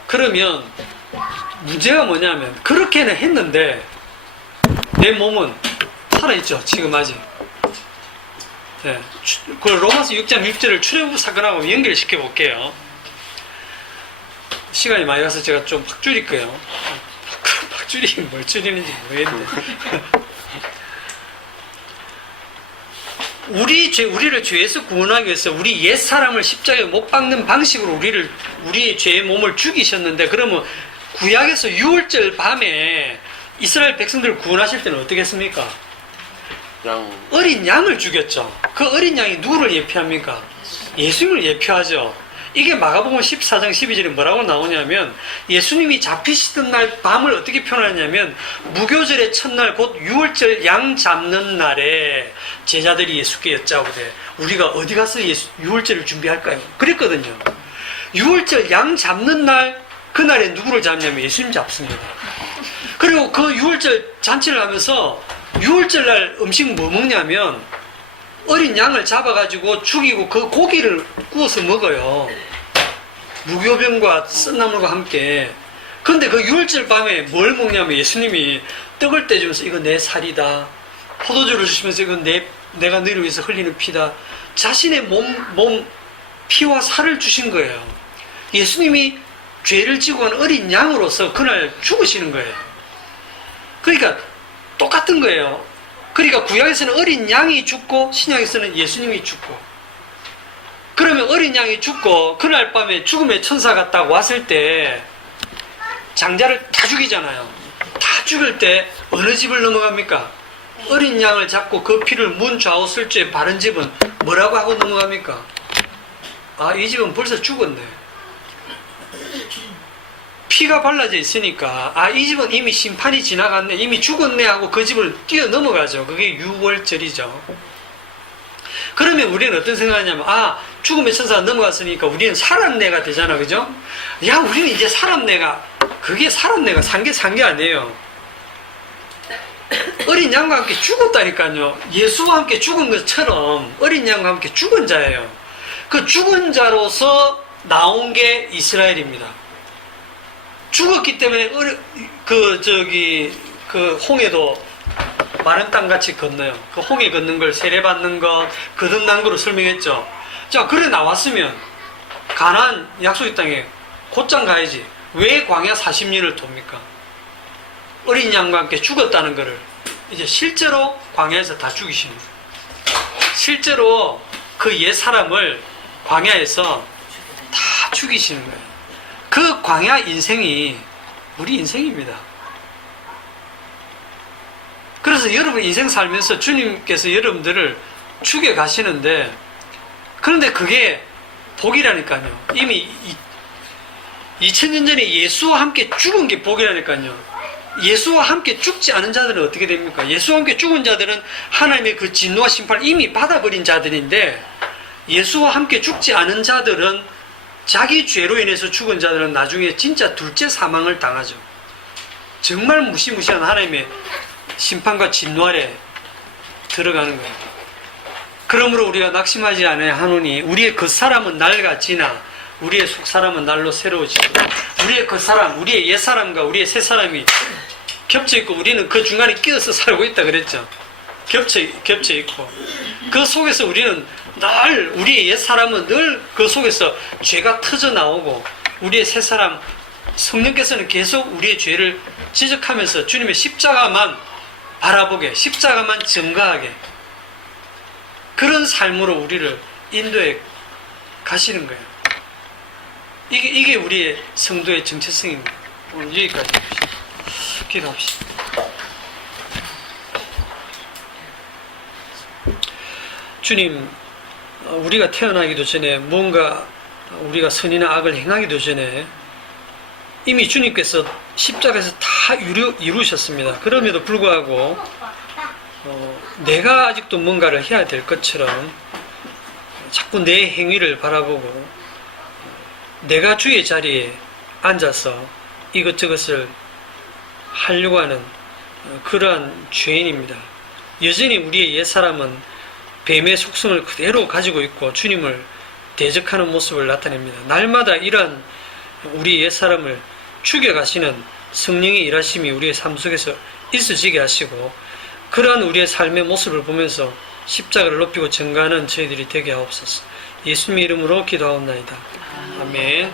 그러면 문제가 뭐냐면 그렇게는 했는데 내 몸은 살아있죠. 지금 아직. 네. 그 로마서 6장 6절을 출애굽 사건하고 연결시켜 볼게요. 시간이 많이 가서 제가 좀 팍 줄일 거예요. 팍 줄이긴 뭘 줄이는지 모르겠는데. 우리를 죄에서 구원하기 위해서 우리 옛 사람을 십자가에 못 박는 방식으로 우리의 죄의 몸을 죽이셨는데, 그러면 구약에서 6월절 밤에 이스라엘 백성들을 구원하실 때는 어떻게 했습니까? 어린 양을 죽였죠. 그 어린 양이 누구를 예표합니까? 예수님을 예표하죠. 이게 마가복음 14장 12절에 뭐라고 나오냐면, 예수님이 잡히시던 날 밤을 어떻게 표현하냐면, 무교절의 첫날 곧 6월절 양 잡는 날에 제자들이 예수께 여짜오되 우리가 어디 가서 6월절을 준비할까요? 그랬거든요. 6월절 양 잡는 날, 그날에 누구를 잡냐면 예수님 잡습니다. 그리고 그 6월절 잔치를 하면서 6월절 날 음식 뭐 먹냐면 어린 양을 잡아가지고 죽이고 그 고기를 구워서 먹어요. 무교병과 쓴나물과 함께. 근데 그 6월절 밤에 뭘 먹냐면 예수님이 떡을 떼주면서 이거 내 살이다, 포도주를 주시면서 이건 내가 너희를 위해서 흘리는 피다, 자신의 몸 피와 살을 주신 거예요. 예수님이 죄를 지고 한 어린 양으로서 그날 죽으시는 거예요. 그러니까 똑같은 거예요. 그러니까 구약에서는 어린 양이 죽고 신약에서는 예수님이 죽고. 그러면 어린 양이 죽고 그날 밤에 죽음의 천사가 딱 왔을 때 장자를 다 죽이잖아요. 다 죽일 때 어느 집을 넘어갑니까? 어린 양을 잡고 그 피를 문 좌우 설주에 바른 집은 뭐라고 하고 넘어갑니까? 아, 이 집은 벌써 죽었네. 피가 발라져 있으니까 아, 이 집은 이미 심판이 지나갔네, 이미 죽었네 하고 그 집을 뛰어 넘어가죠. 그게 6월절이죠. 그러면 우리는 어떤 생각하냐면, 아, 죽음의 천사가 넘어갔으니까 우리는 살았네가 되잖아, 그죠? 야, 우리는 이제 살았네가, 그게 살았네가 산 게 아니에요. 어린 양과 함께 죽었다니까요. 예수와 함께 죽은 것처럼 어린 양과 함께 죽은 자예요. 그 죽은 자로서 나온 게 이스라엘입니다. 죽었기 때문에 그 홍해도 마른 땅같이 건너요. 그 홍해 걷는 걸 세례받는 것, 거듭난 거로 설명했죠. 자, 그래 나왔으면 가나안 약속의 땅에 곧장 가야지. 왜 광야 40년을 돕니까? 어린 양과 함께 죽었다는 것을 이제 실제로 광야에서 다 죽이시는 거예요. 실제로 그 옛 사람을 광야에서 다 죽이시는 거예요. 그 광야 인생이 우리 인생입니다. 그래서 여러분 인생 살면서 주님께서 여러분들을 죽여 가시는데, 그런데 그게 복이라니까요. 이미 2000년 전에 예수와 함께 죽은 게 복이라니까요. 예수와 함께 죽지 않은 자들은 어떻게 됩니까? 예수와 함께 죽은 자들은 하나님의 그 진노와 심판을 이미 받아버린 자들인데, 예수와 함께 죽지 않은 자들은, 자기 죄로 인해서 죽은 자들은 나중에 진짜 둘째 사망을 당하죠. 정말 무시무시한 하나님의 심판과 진노 아래 들어가는 거예요. 그러므로 우리가 낙심하지 않아야 하노니 우리의 겉사람은 낡아지나 우리의 속사람은 날로 새로워지고, 우리의 겉사람, 우리의 옛사람과 우리의 새사람이 겹쳐있고 우리는 그 중간에 끼어서 살고 있다 그랬죠. 겹쳐있고 그 속에서 우리는 늘, 우리의 옛사람은 늘 그 속에서 죄가 터져나오고, 우리의 새사람 성령께서는 계속 우리의 죄를 지적하면서 주님의 십자가만 바라보게, 십자가만 증가하게, 그런 삶으로 우리를 인도해 가시는 거예요. 이게 우리의 성도의 정체성입니다. 오늘 여기까지 봅시다. 기도합시다. 주님, 우리가 태어나기도 전에, 무언가 우리가 선이나 악을 행하기도 전에 이미 주님께서 십자가에서 다 이루셨습니다. 그럼에도 불구하고 내가 아직도 뭔가를 해야 될 것처럼 자꾸 내 행위를 바라보고 내가 주의 자리에 앉아서 이것저것을 하려고 하는 그러한 죄인입니다. 여전히 우리의 옛사람은 뱀의 속성을 그대로 가지고 있고 주님을 대적하는 모습을 나타냅니다. 날마다 이러한 우리 옛사람을 죽여가시는 성령의 일하심이 우리의 삶 속에서 있어지게 하시고, 그러한 우리의 삶의 모습을 보면서 십자가를 높이고 증가하는 저희들이 되게 하옵소서. 예수님의 이름으로 기도하옵나이다. 아멘.